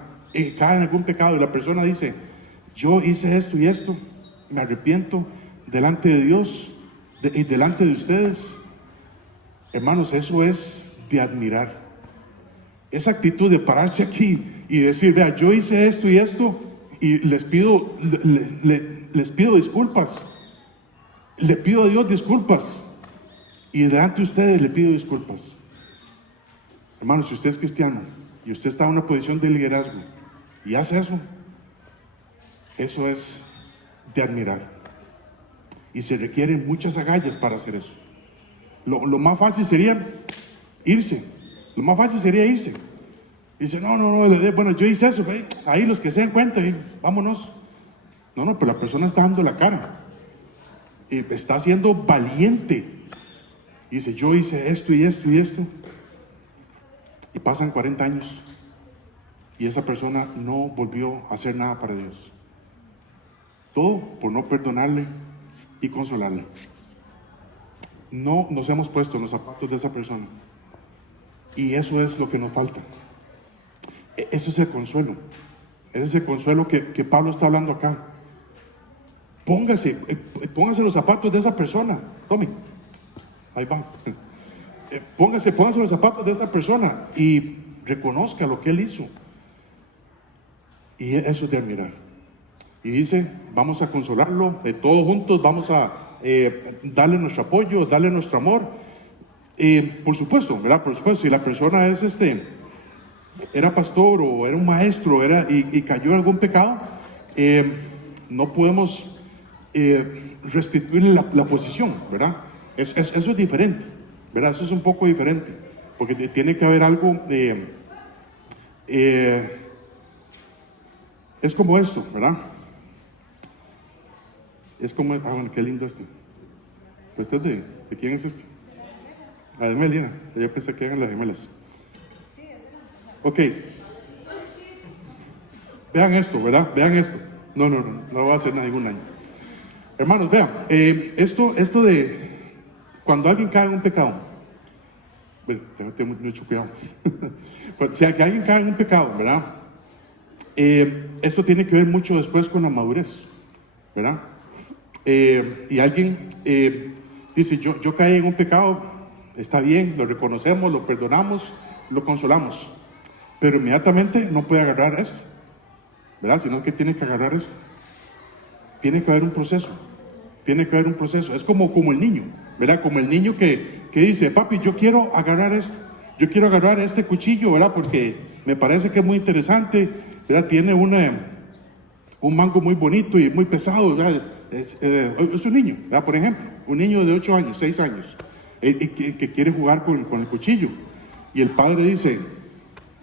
Cae en algún pecado y la persona dice, yo hice esto y esto, me arrepiento delante de Dios y delante de ustedes. Hermanos, eso es de admirar. Esa actitud de pararse aquí y decir, vea, yo hice esto y esto y les pido disculpas. Le pido a Dios disculpas y delante de ustedes le pido disculpas. Hermanos, si usted es cristiano y usted está en una posición de liderazgo y hace eso es de admirar. Y se requieren muchas agallas para hacer eso. Lo más fácil sería irse. Lo más fácil sería irse. Dice, no, bueno, yo hice eso, ahí los que se den cuenta, vámonos. No, pero la persona está dando la cara. Está siendo valiente. Dice, yo hice esto y esto y esto. Y pasan 40 años. Y esa persona no volvió a hacer nada para Dios. Todo por no perdonarle y consolarle. No nos hemos puesto en los zapatos de esa persona. Y eso es lo que nos falta. Eso es el consuelo. Ese es el consuelo que Pablo está hablando acá. Póngase los zapatos de esa persona. Tome, ahí va. Póngase los zapatos de esta persona y reconozca lo que él hizo. Y eso es de admirar. Y dice, vamos a consolarlo, todos juntos vamos a darle nuestro apoyo, darle nuestro amor. Por supuesto, ¿verdad? Por supuesto, si la persona era pastor o era un maestro y cayó en algún pecado, no podemos restituirle la posición, ¿verdad? Eso es diferente, ¿verdad? Eso es un poco diferente, porque tiene que haber algo, es como esto, ¿verdad? Es como, bueno, qué lindo este. ¿Este es de quién es este? La de Melina, yo pensé que eran las gemelas. Ok, vean esto, ¿verdad? Vean esto. No va a hacer ningún daño. Hermanos, vean, esto de cuando alguien cae en un pecado, bueno, tengo mucho cuidado. Si alguien cae en un pecado, ¿verdad? Esto tiene que ver mucho después con la madurez, ¿verdad? Y alguien dice, yo caí en un pecado, está bien, lo reconocemos, lo perdonamos, lo consolamos, pero inmediatamente no puede agarrar esto, ¿verdad? Sino que tiene que agarrar esto. Tiene que haber un proceso. Tiene que haber un proceso. Es como el niño, ¿verdad? Como el niño que dice, papi, yo quiero agarrar esto. Yo quiero agarrar este cuchillo, ¿verdad? Porque me parece que es muy interesante, ¿verdad? Tiene un mango muy bonito y muy pesado, ¿verdad? Es un niño, ¿verdad? Por ejemplo, un niño de 8 años, 6 años, que quiere jugar con el cuchillo. Y el padre dice,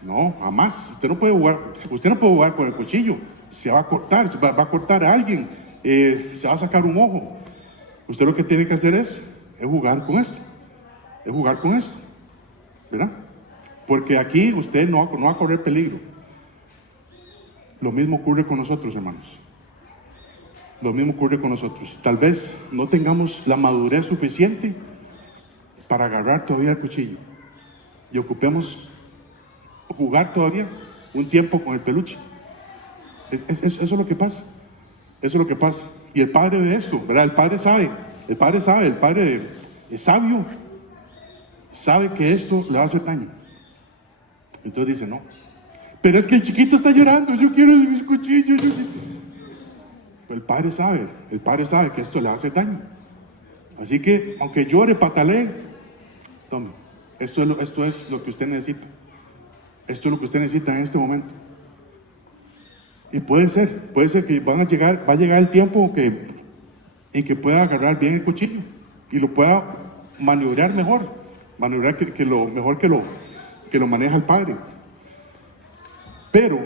no, jamás, usted no puede jugar con el cuchillo, se va a cortar, va a cortar a alguien, se va a sacar un ojo. Usted lo que tiene que hacer es jugar con esto, ¿verdad? Porque aquí usted no va a correr peligro. Lo mismo ocurre con nosotros, hermanos. Lo mismo ocurre con nosotros. Tal vez no tengamos la madurez suficiente para agarrar todavía el cuchillo y ocupemos jugar todavía un tiempo con el peluche. Eso es lo que pasa. Eso es lo que pasa. Y el padre ve esto, ¿verdad? El padre es sabio, sabe que esto le va a hacer daño. Entonces dice, no. Pero es que el chiquito está llorando, yo quiero mi cuchillo. Pero el padre sabe que esto le hace daño. Así que, aunque llore, patalee, tome. Esto es lo que usted necesita. Esto es lo que usted necesita en este momento. Y puede ser que va a llegar el tiempo en que pueda agarrar bien el cuchillo y lo pueda maniobrar mejor, que lo maneja el padre. Pero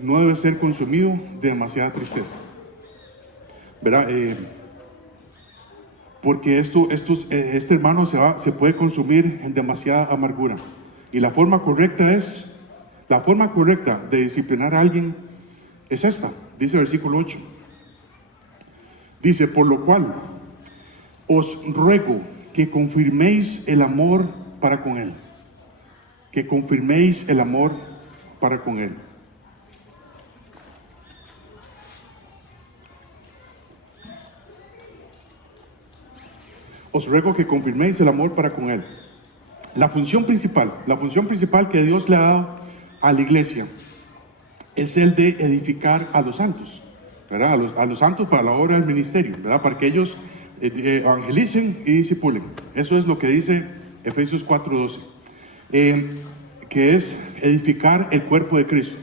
no debe ser consumido de demasiada tristeza, ¿verdad? Porque este hermano se puede consumir en demasiada amargura. Y la forma correcta de disciplinar a alguien es esta, dice el versículo 8. Dice, por lo cual os ruego que confirméis el amor para con él. Que confirméis el amor para con él. Os ruego que confirméis el amor para con él. La función principal que Dios le ha dado a la iglesia es el de edificar a los santos, ¿verdad? A los santos para la obra del ministerio, ¿verdad? Para que ellos evangelicen y discipulen. Eso es lo que dice Efesios 4:12, que es edificar el cuerpo de Cristo.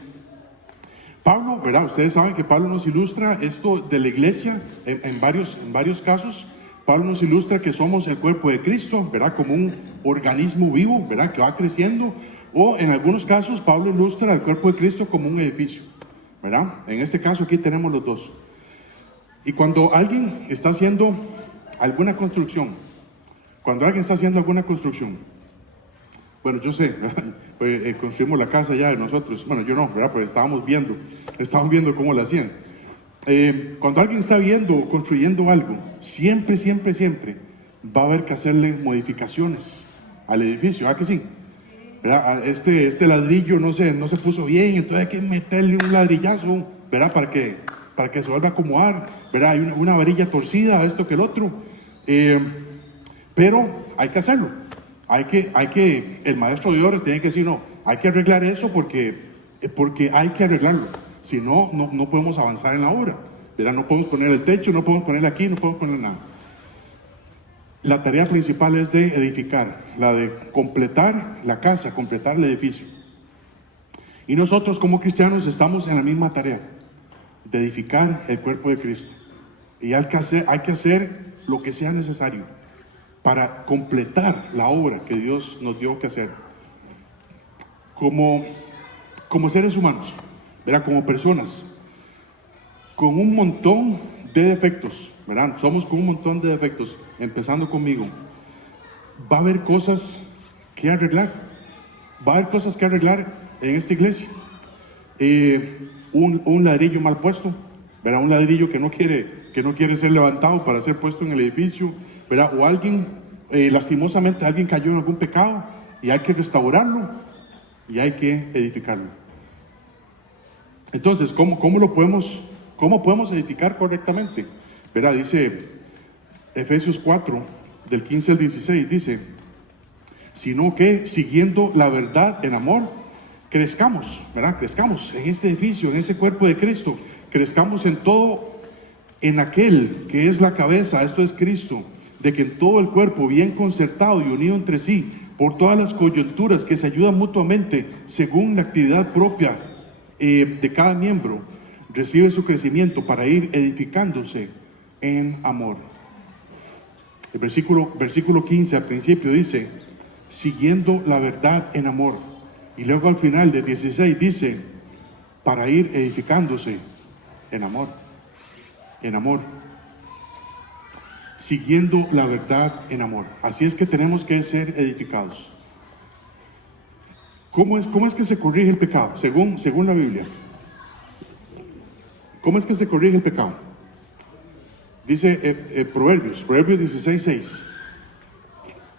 Pablo, ¿verdad? Ustedes saben que Pablo nos ilustra esto de la iglesia en varios casos. Pablo nos ilustra que somos el cuerpo de Cristo, ¿verdad? Como un organismo vivo, ¿verdad? Que va creciendo. O en algunos casos, Pablo ilustra al cuerpo de Cristo como un edificio, ¿verdad? En este caso aquí tenemos los dos. Y cuando alguien está haciendo alguna construcción, bueno, yo sé, pues, construimos la casa ya de nosotros, bueno, yo no, ¿verdad? Pero estábamos viendo cómo lo hacían. Cuando alguien está construyendo algo, siempre va a haber que hacerle modificaciones al edificio, ¿ah que sí? ¿Verdad? Este ladrillo no se puso bien, entonces hay que meterle un ladrillazo, ¿verdad? Para que se vuelva a acomodar, ¿verdad? Hay una varilla torcida, esto que el otro, pero hay que hacerlo. El maestro de obras tiene que decir, no, hay que arreglar eso porque hay que arreglarlo. Si no, no podemos avanzar en la obra, ¿verdad? No podemos poner el techo, no podemos poner aquí, no podemos poner nada. La tarea principal es de edificar, la de completar la casa, completar el edificio. Y nosotros como cristianos estamos en la misma tarea, de edificar el cuerpo de Cristo. Y hay que hacer lo que sea necesario para completar la obra que Dios nos dio que hacer. Como seres humanos, ¿verdad? Como personas, con un montón de defectos, ¿verdad? Somos con un montón de defectos, empezando conmigo. Va a haber cosas que arreglar. en esta iglesia. Un ladrillo mal puesto, ¿verdad? Un ladrillo que no quiere ser levantado para ser puesto en el edificio, ¿verdad? O alguien, lastimosamente, alguien cayó en algún pecado y hay que restaurarlo y hay que edificarlo. Entonces, ¿cómo podemos edificar correctamente? ¿Verdad? Dice Efesios 4, del 15 al 16, dice: sino que siguiendo la verdad en amor, crezcamos, ¿verdad? Crezcamos en este edificio, en ese cuerpo de Cristo, crezcamos en todo, en aquel que es la cabeza, esto es Cristo, de que en todo el cuerpo, bien concertado y unido entre sí, por todas las coyunturas que se ayudan mutuamente, según la actividad propia de cada miembro, recibe su crecimiento para ir edificándose en amor. El versículo 15 al principio dice: siguiendo la verdad en amor. Y luego al final del 16 dice: para ir edificándose en amor. En amor. Siguiendo la verdad en amor. Así es que tenemos que ser edificados. ¿Cómo es que se corrige el pecado? Según la Biblia. ¿Cómo es que se corrige el pecado? Dice Proverbios 16:6.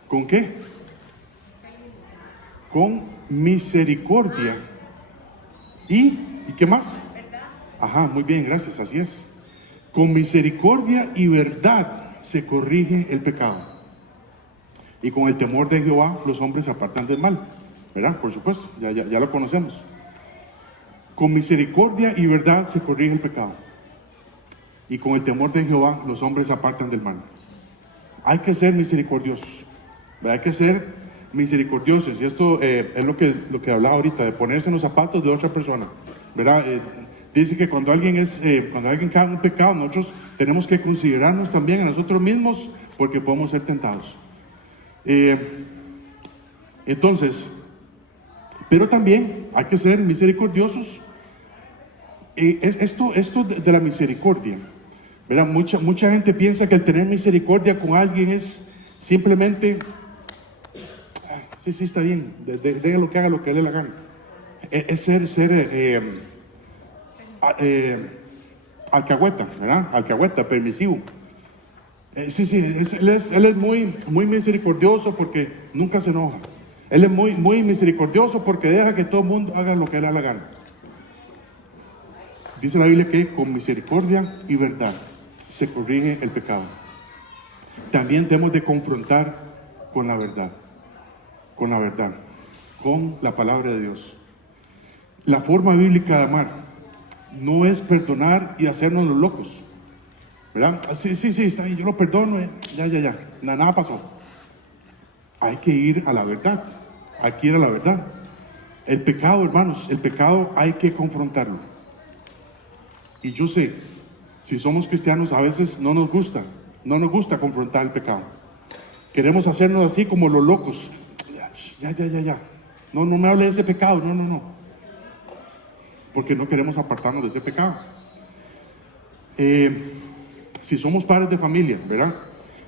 ¿Con qué? Con misericordia. ¿Y qué más? Ajá, muy bien, gracias, así es. Con misericordia y verdad se corrige el pecado. Y con el temor de Jehová los hombres se apartan del mal. ¿Verdad? Por supuesto, ya lo conocemos. Con misericordia y verdad se corrige el pecado. Y con el temor de Jehová los hombres se apartan del mal. Hay que ser misericordiosos. ¿Verdad? Hay que ser misericordiosos. Y esto es lo que hablaba ahorita, de ponerse en los zapatos de otra persona. ¿Verdad? Dice que cuando alguien cae en un pecado, nosotros tenemos que considerarnos también a nosotros mismos, porque podemos ser tentados. Entonces, pero también hay que ser misericordiosos. Esto de la misericordia, ¿verdad? Mucha gente piensa que el tener misericordia con alguien es simplemente, sí, está bien, déjalo que haga lo que él le haga. Es ser alcahueta, ¿verdad? Alcahueta, permisivo. Él es muy misericordioso porque nunca se enoja. Él es muy misericordioso porque deja que todo el mundo haga lo que le da la gana. Dice la Biblia que con misericordia y verdad se corrige el pecado. También debemos de confrontar con la verdad, con la palabra de Dios. La forma bíblica de amar no es perdonar y hacernos los locos, ¿verdad? Sí, está bien, yo lo perdono, ya, nada pasó. Hay que ir a la verdad, El pecado, hermanos, hay que confrontarlo. Y yo sé, si somos cristianos, a veces no nos gusta confrontar el pecado. Queremos hacernos así como los locos. Ya. No me hable de ese pecado, no. Porque no queremos apartarnos de ese pecado. Si somos padres de familia, ¿verdad?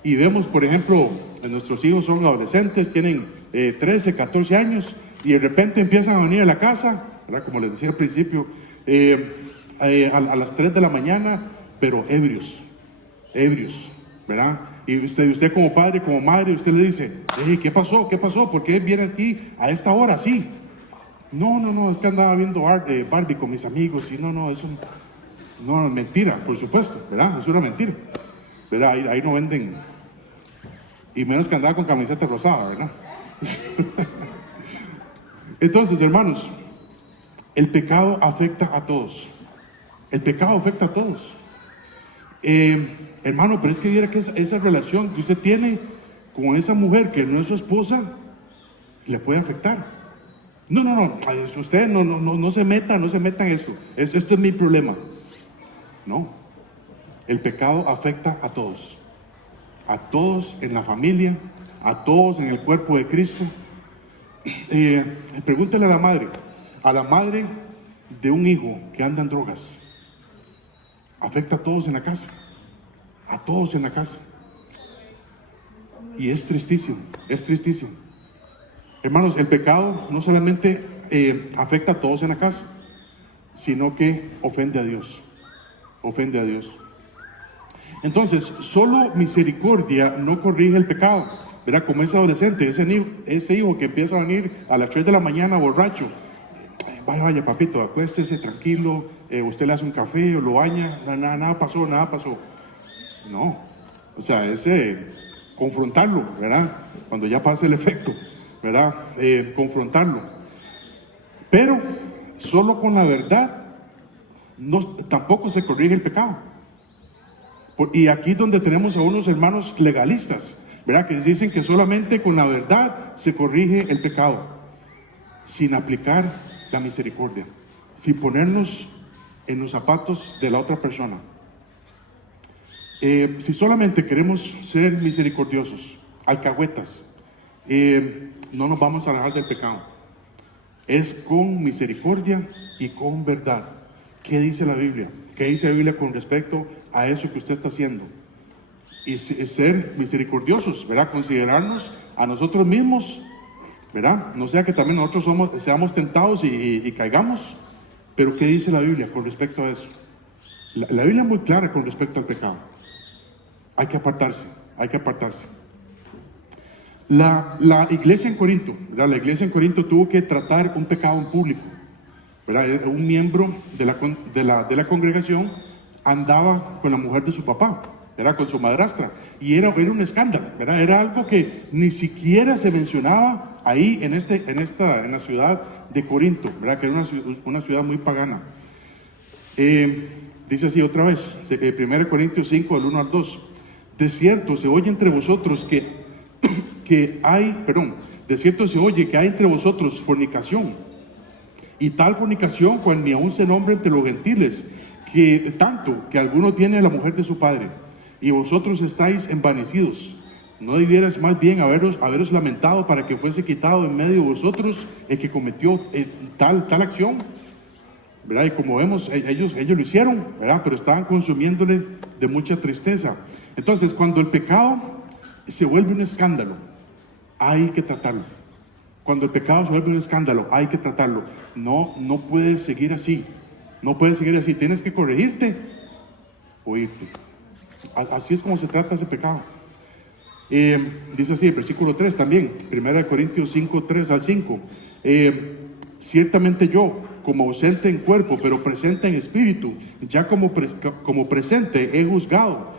Y vemos, por ejemplo, nuestros hijos son adolescentes, tienen 13, 14 años, y de repente empiezan a venir a la casa, ¿verdad? Como les decía al principio, a las 3 de la mañana, pero ebrios, ¿verdad? Y usted como padre, como madre, usted le dice: ¿qué pasó? ¿Por qué viene aquí a esta hora? Sí. No, es que andaba viendo Barbie con mis amigos, y no, eso no es mentira, por supuesto, ¿verdad? Es una mentira, ¿verdad? Ahí no venden, y menos que andaba con camiseta rosada, ¿verdad? Entonces, hermanos, el pecado afecta a todos. Hermano, pero es que viera que esa relación que usted tiene con esa mujer que no es su esposa, le puede afectar. No, usted no se meta en esto. Esto es mi problema. No, el pecado afecta a todos en la familia, a todos en el cuerpo de Cristo. Pregúntele a la madre de un hijo que anda en drogas. Afecta a todos en la casa, y es tristísimo. Hermanos, el pecado no solamente afecta a todos en la casa, sino que ofende a Dios. Ofende a Dios. Entonces, solo misericordia no corrige el pecado. ¿Verdad? Como ese adolescente, ese hijo que empieza a venir a las 3 de la mañana borracho. Vaya, papito, acuéstese tranquilo, usted le hace un café o lo baña, nada pasó. No, o sea, es confrontarlo, ¿verdad? Cuando ya pase el efecto, ¿verdad? Confrontarlo. Pero solo con la verdad tampoco se corrige el pecado. Y aquí es donde tenemos a unos hermanos legalistas, ¿verdad? Que dicen que solamente con la verdad se corrige el pecado, sin aplicar la misericordia, sin ponernos en los zapatos de la otra persona. Si solamente queremos ser misericordiosos, alcahuetas, no nos vamos a alejar del pecado. Es con misericordia y con verdad. ¿Qué dice la Biblia? ¿Qué dice la Biblia con respecto a eso que usted está haciendo? Y ser misericordiosos, ¿verdad? Considerarnos a nosotros mismos, ¿verdad? No sea que también nosotros seamos tentados y caigamos. Pero ¿qué dice la Biblia con respecto a eso? La Biblia es muy clara con respecto al pecado. Hay que apartarse. La iglesia en Corinto, ¿verdad? La iglesia en Corinto tuvo que tratar un pecado en público, ¿verdad? Un miembro de la congregación andaba con la mujer de su papá, era con su madrastra, y era un escándalo, ¿verdad? Era algo que ni siquiera se mencionaba ahí en la ciudad de Corinto, ¿verdad? Que era una ciudad muy pagana. Dice así otra vez, 1 Corintios 5, del 1 al 2. De cierto se oye entre vosotros de cierto se oye que hay entre vosotros fornicación, y tal fornicación cual ni aún se nombra entre los gentiles, que tanto que alguno tiene a la mujer de su padre, y vosotros estáis envanecidos. ¿No debieras más bien haberos lamentado para que fuese quitado en medio de vosotros el que cometió tal acción? ¿Verdad? Y como vemos, ellos lo hicieron, ¿verdad? Pero estaban consumiéndole de mucha tristeza. Entonces, cuando el pecado se vuelve un escándalo, hay que tratarlo. Cuando el pecado se vuelve un escándalo, hay que tratarlo. No puedes seguir así. No puedes seguir así. Tienes que corregirte o irte. Así es como se trata ese pecado. Dice así, el versículo 3 también, 1 Corintios 5, 3 al 5. Ciertamente yo, como ausente en cuerpo, pero presente en espíritu, ya como presente he juzgado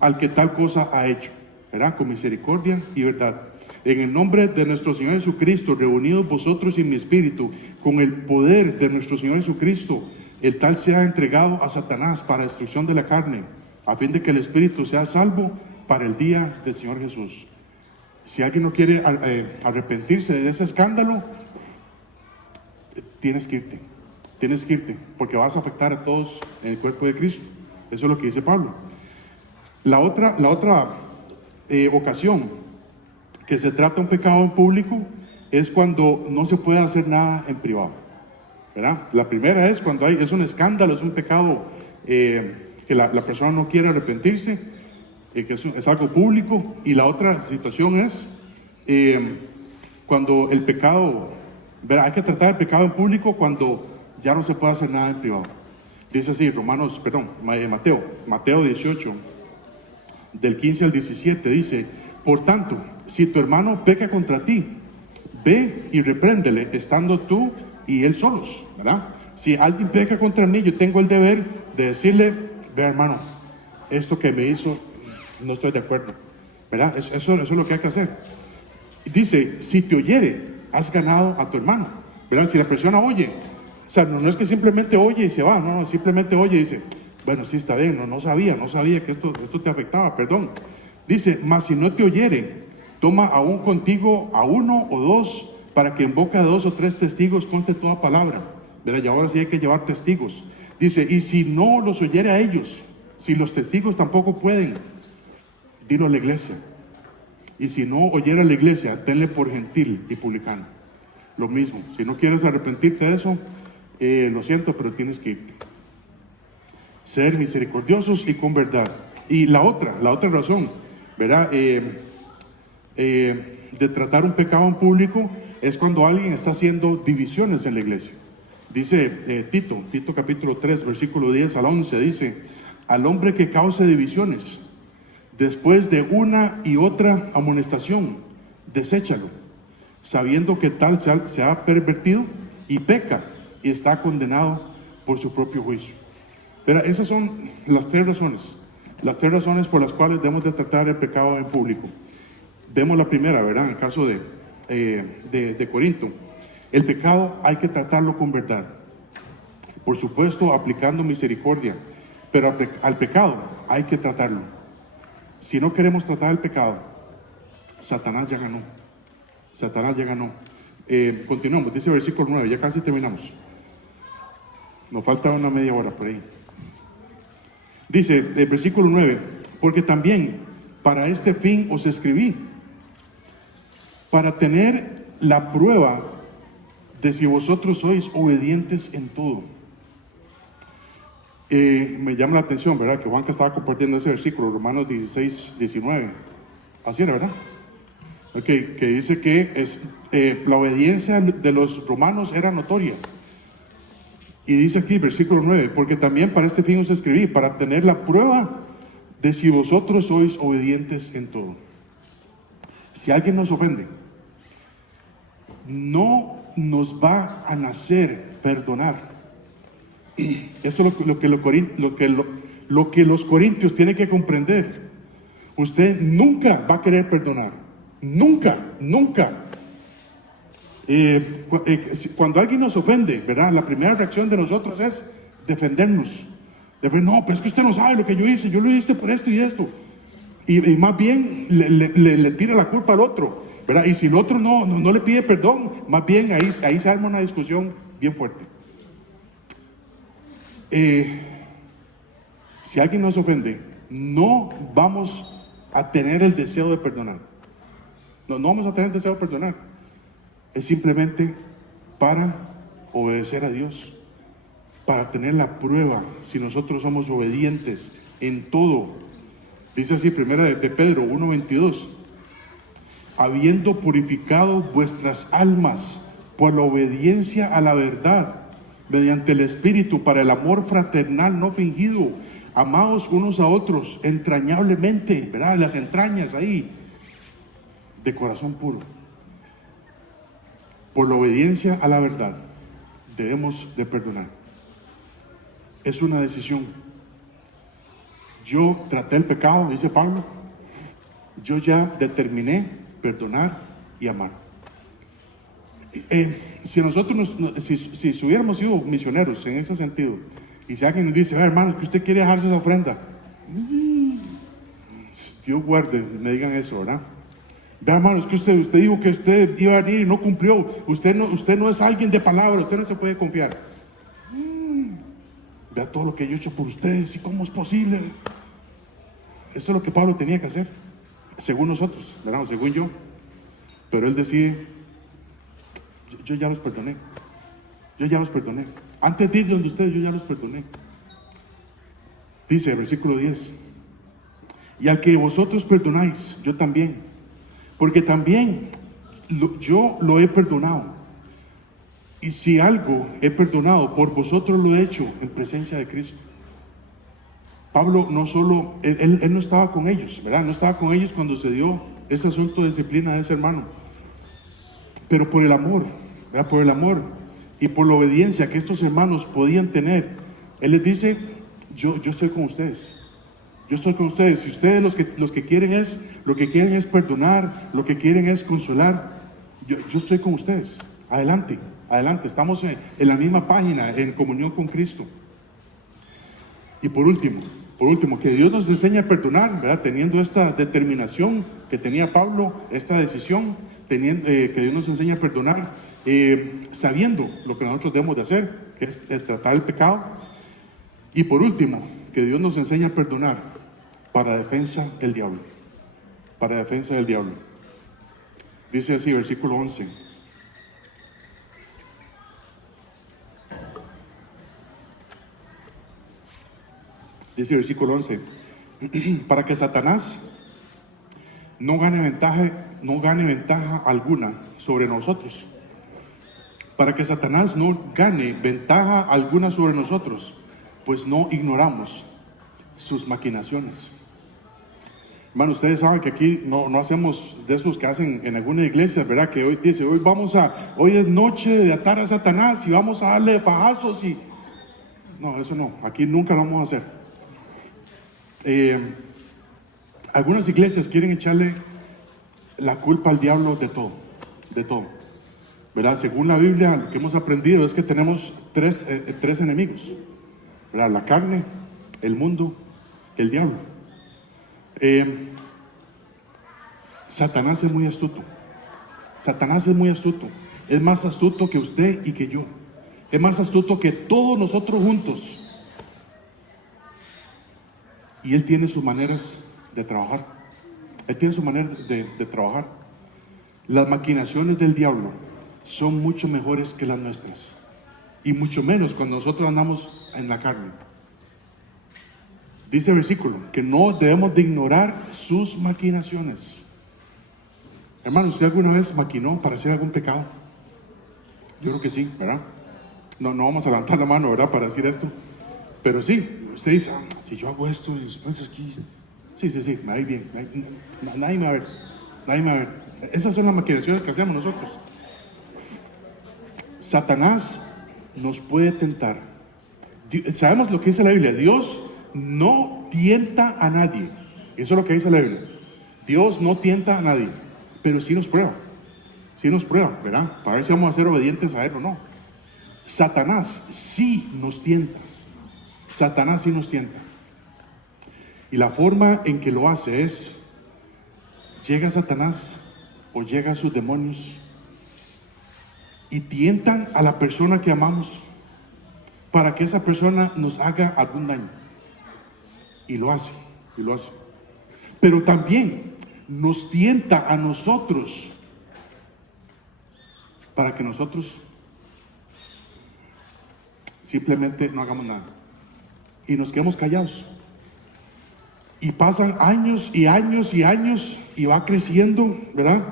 al que tal cosa ha hecho, ¿verdad? Con misericordia y verdad. En el nombre de nuestro Señor Jesucristo, reunidos vosotros y mi espíritu, con el poder de nuestro Señor Jesucristo, el tal sea entregado a Satanás para destrucción de la carne, a fin de que el espíritu sea salvo para el día del Señor Jesús. Si alguien no quiere arrepentirse de ese escándalo, tienes que irte, porque vas a afectar a todos en el cuerpo de Cristo. Eso es lo que dice Pablo. La otra ocasión que se trata un pecado en público es cuando no se puede hacer nada en privado, ¿verdad? La primera es cuando es un escándalo, es un pecado que la persona no quiere arrepentirse, que es algo público. Y la otra situación es cuando el pecado, ¿verdad? Hay que tratar el pecado en público cuando ya no se puede hacer nada en privado. Dice así, Mateo 18, del 15 al 17, dice: por tanto, si tu hermano peca contra ti, ve y repréndele, estando tú y él solos, ¿verdad? Si alguien peca contra mí, yo tengo el deber de decirle: ve, hermano, esto que me hizo, no estoy de acuerdo, ¿verdad? Eso es lo que hay que hacer. Dice: si te oyere, has ganado a tu hermano, ¿verdad? Si la persona oye, o sea, no es que simplemente oye y se va, no, simplemente oye y dice: bueno, sí, está bien, no sabía que esto te afectaba, perdón. Dice: mas si no te oyere, toma aún contigo a uno o dos, para que en boca de 2 o 3 testigos conste toda palabra, ¿verdad? Y ahora sí hay que llevar testigos. Dice: y si no los oyere a ellos, si los testigos tampoco pueden, dilo a la iglesia. Y si no oyera a la iglesia, tenle por gentil y publicano. Lo mismo, si no quieres arrepentirte de eso, lo siento, pero tienes que irte. Ser misericordiosos y con verdad. Y la otra razón, ¿verdad? De tratar un pecado en público, es cuando alguien está haciendo divisiones en la iglesia. Dice Tito capítulo 3, versículo 10 al 11, dice: al hombre que cause divisiones, después de una y otra amonestación, deséchalo, sabiendo que tal se ha pervertido y peca y está condenado por su propio juicio. Pero esas son las tres razones por las cuales debemos de tratar el pecado en público. Vemos la primera, ¿verdad? En el caso de Corinto. El pecado hay que tratarlo con verdad. Por supuesto, aplicando misericordia. Pero al pecado hay que tratarlo. Si no queremos tratar el pecado, Satanás ya ganó. Satanás ya ganó. Continuamos, dice el versículo 9, ya casi terminamos. Nos falta una media hora por ahí. Dice el versículo 9: porque también para este fin os escribí, para tener la prueba de si vosotros sois obedientes en todo. Me llama la atención, ¿verdad? Que Juanca estaba compartiendo ese versículo, Romanos 16, 19. Así era, ¿verdad? Okay, que dice que la obediencia de los romanos era notoria. Y dice aquí, versículo 9: porque también para este fin os escribí, para tener la prueba de si vosotros sois obedientes en todo. Si alguien nos ofende, no nos va a nacer perdonar. Eso es lo que los corintios tienen que comprender. Usted nunca va a querer perdonar. Nunca. Cuando alguien nos ofende, ¿verdad? La primera reacción de nosotros es defendernos. No, pero es que usted no sabe lo que yo hice. Yo lo hice por esto y esto. Y más bien le tira la culpa al otro, ¿verdad? Y si el otro no le pide perdón, más bien ahí se arma una discusión bien fuerte. Si alguien nos ofende, no vamos a tener el deseo de perdonar. No vamos a tener el deseo de perdonar. Es simplemente para obedecer a Dios, para tener la prueba si nosotros somos obedientes en todo. Dice así, primera de Pedro 1:22: habiendo purificado vuestras almas por la obediencia a la verdad, mediante el Espíritu, para el amor fraternal no fingido, amaos unos a otros entrañablemente, ¿verdad? Las entrañas ahí, de corazón puro. Por la obediencia a la verdad, debemos de perdonar. Es una decisión. Yo traté el pecado, dice Pablo. Yo ya determiné perdonar y amar. Si nosotros, si hubiéramos sido misioneros en ese sentido, y si alguien nos dice: hermano, que usted quiere dejarse esa ofrenda, Dios guarde, me digan eso, ¿verdad? Vea, hermano, es que usted dijo que usted iba a venir y no cumplió. Usted no es alguien de palabra, usted no se puede confiar. Vea todo lo que yo he hecho por ustedes, y cómo es posible. Eso es lo que Pablo tenía que hacer, según nosotros, ¿verdad? Según yo. Pero él decide: yo ya los perdoné. Antes de ir donde ustedes, yo ya los perdoné. Dice el versículo 10: y al que vosotros perdonáis, yo también, porque también yo lo he perdonado. Y si algo he perdonado, por vosotros lo he hecho en presencia de Cristo. Pablo no solo, él no estaba con ellos, ¿verdad? No estaba con ellos cuando se dio ese asunto de disciplina de ese hermano. Pero por el amor, ¿verdad? Por el amor y por la obediencia que estos hermanos podían tener, él les dice: yo estoy con ustedes. Yo estoy con ustedes. Si ustedes lo que quieren es perdonar, lo que quieren es consolar, yo estoy con ustedes. Adelante. Estamos en la misma página, en comunión con Cristo. Y por último, que Dios nos enseñe a perdonar, ¿verdad? Teniendo esta determinación que tenía Pablo, esta decisión, que Dios nos enseñe a perdonar, sabiendo lo que nosotros debemos de hacer, que es tratar el pecado. Y por último, que Dios nos enseñe a perdonar para defensa del diablo. Dice así, versículo 11: dice versículo 11: para que Satanás no gane ventaja alguna sobre nosotros. Para que Satanás no gane ventaja alguna sobre nosotros, pues no ignoramos sus maquinaciones. Hermano, ustedes saben que aquí no hacemos de esos que hacen en alguna iglesia, ¿verdad? Que hoy dice, hoy es noche de atar a Satanás y vamos a darle pajazos y... No, eso no, aquí nunca lo vamos a hacer. Algunas iglesias quieren echarle la culpa al diablo de todo, ¿verdad? Según la Biblia, lo que hemos aprendido es que tenemos tres enemigos, ¿verdad? La carne, el mundo, el diablo. Satanás es muy astuto. Satanás es muy astuto. Es más astuto que usted y que yo. Es más astuto que todos nosotros juntos. Y él tiene sus maneras de trabajar. Él tiene su manera de trabajar. Las maquinaciones del diablo son mucho mejores que las nuestras. Y mucho menos cuando nosotros andamos en la carne. Dice el versículo que no debemos de ignorar sus maquinaciones. Hermano, ¿usted alguna vez maquinó para hacer algún pecado? Yo creo que sí, ¿verdad? No vamos a levantar la mano, ¿verdad? Para decir esto. Pero sí, usted dice, si yo hago esto, entonces aquí... Sí, me va a ir bien. Nadie me va a ver. Esas son las maquinaciones que hacemos nosotros. Satanás nos puede tentar. Sabemos lo que dice la Biblia. Dios no tienta a nadie. Eso es lo que dice la Biblia. Dios no tienta a nadie, pero sí nos prueba. Sí nos prueba, ¿verdad? Para ver si vamos a ser obedientes a él o no. Satanás sí nos tienta. Satanás sí nos tienta. Y la forma en que lo hace es, llega Satanás o llegan sus demonios y tientan a la persona que amamos para que esa persona nos haga algún daño. Y lo hace. Pero también nos tienta a nosotros para que nosotros simplemente no hagamos nada y nos quedemos callados. Y pasan años y años y años y va creciendo, ¿verdad?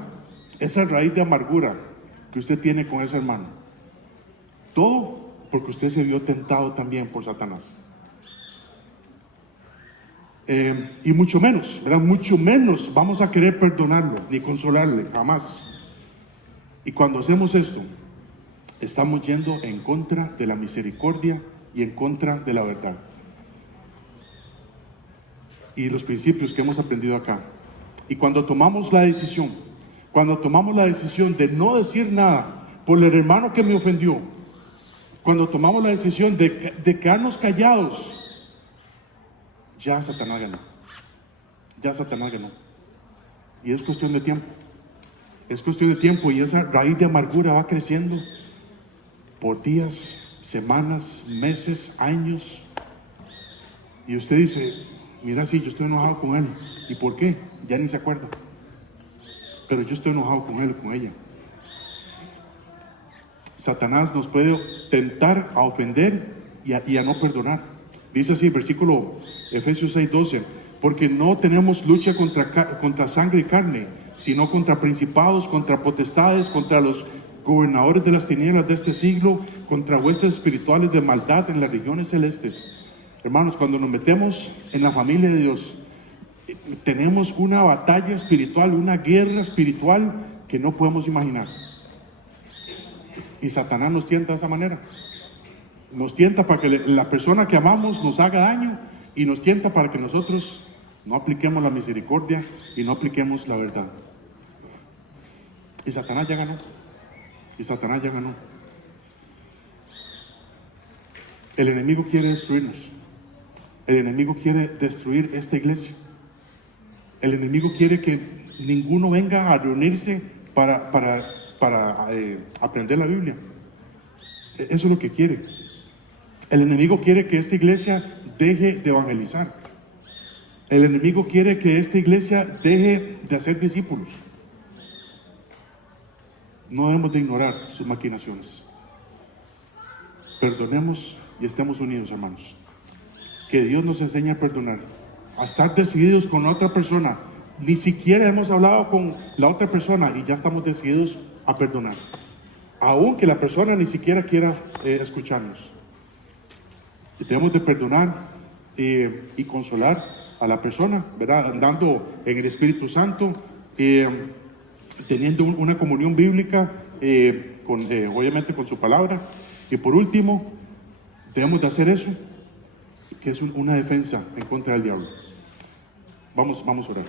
Esa raíz de amargura que usted tiene con ese hermano. Todo porque usted se vio tentado también por Satanás. Y mucho menos, ¿verdad? Mucho menos vamos a querer perdonarlo ni consolarle, jamás. Y cuando hacemos esto, estamos yendo en contra de la misericordia y en contra de la verdad. Y los principios que hemos aprendido acá. Y cuando tomamos la decisión de no decir nada por el hermano que me ofendió, cuando tomamos la decisión de quedarnos callados, ya Satanás ganó. Y es cuestión de tiempo. Y esa raíz de amargura va creciendo por días, semanas, meses, años. Y usted dice, mira, sí, yo estoy enojado con él. ¿Y por qué? Ya ni se acuerda. Pero yo estoy enojado con él o con ella. Satanás nos puede tentar a ofender y a no perdonar. Dice así, versículo Efesios 6:12, porque no tenemos lucha contra sangre y carne, sino contra principados, contra potestades, contra los gobernadores de las tinieblas de este siglo, contra huestes espirituales de maldad en las regiones celestes. Hermanos, cuando nos metemos en la familia de Dios, tenemos una batalla espiritual, una guerra espiritual que no podemos imaginar. Y Satanás nos tienta de esa manera. Nos tienta para que la persona que amamos nos haga daño y nos tienta para que nosotros no apliquemos la misericordia y no apliquemos la verdad. Y Satanás ya ganó. El enemigo quiere destruirnos. El enemigo quiere destruir esta iglesia. El enemigo quiere que ninguno venga a reunirse para aprender la Biblia. Eso es lo que quiere. El enemigo quiere que esta iglesia deje de evangelizar. El enemigo quiere que esta iglesia deje de hacer discípulos. No debemos de ignorar sus maquinaciones. Perdonemos y estemos unidos, hermanos. Que Dios nos enseñe a perdonar, a estar decididos con otra persona ni siquiera hemos hablado con la otra persona y ya estamos decididos a perdonar, aunque la persona ni siquiera quiera escucharnos. Y debemos de perdonar y consolar a la persona, ¿verdad? Andando en el Espíritu Santo, teniendo una comunión bíblica, obviamente con su palabra. Y por último, debemos de hacer eso, que es una defensa en contra del diablo. Vamos a orar.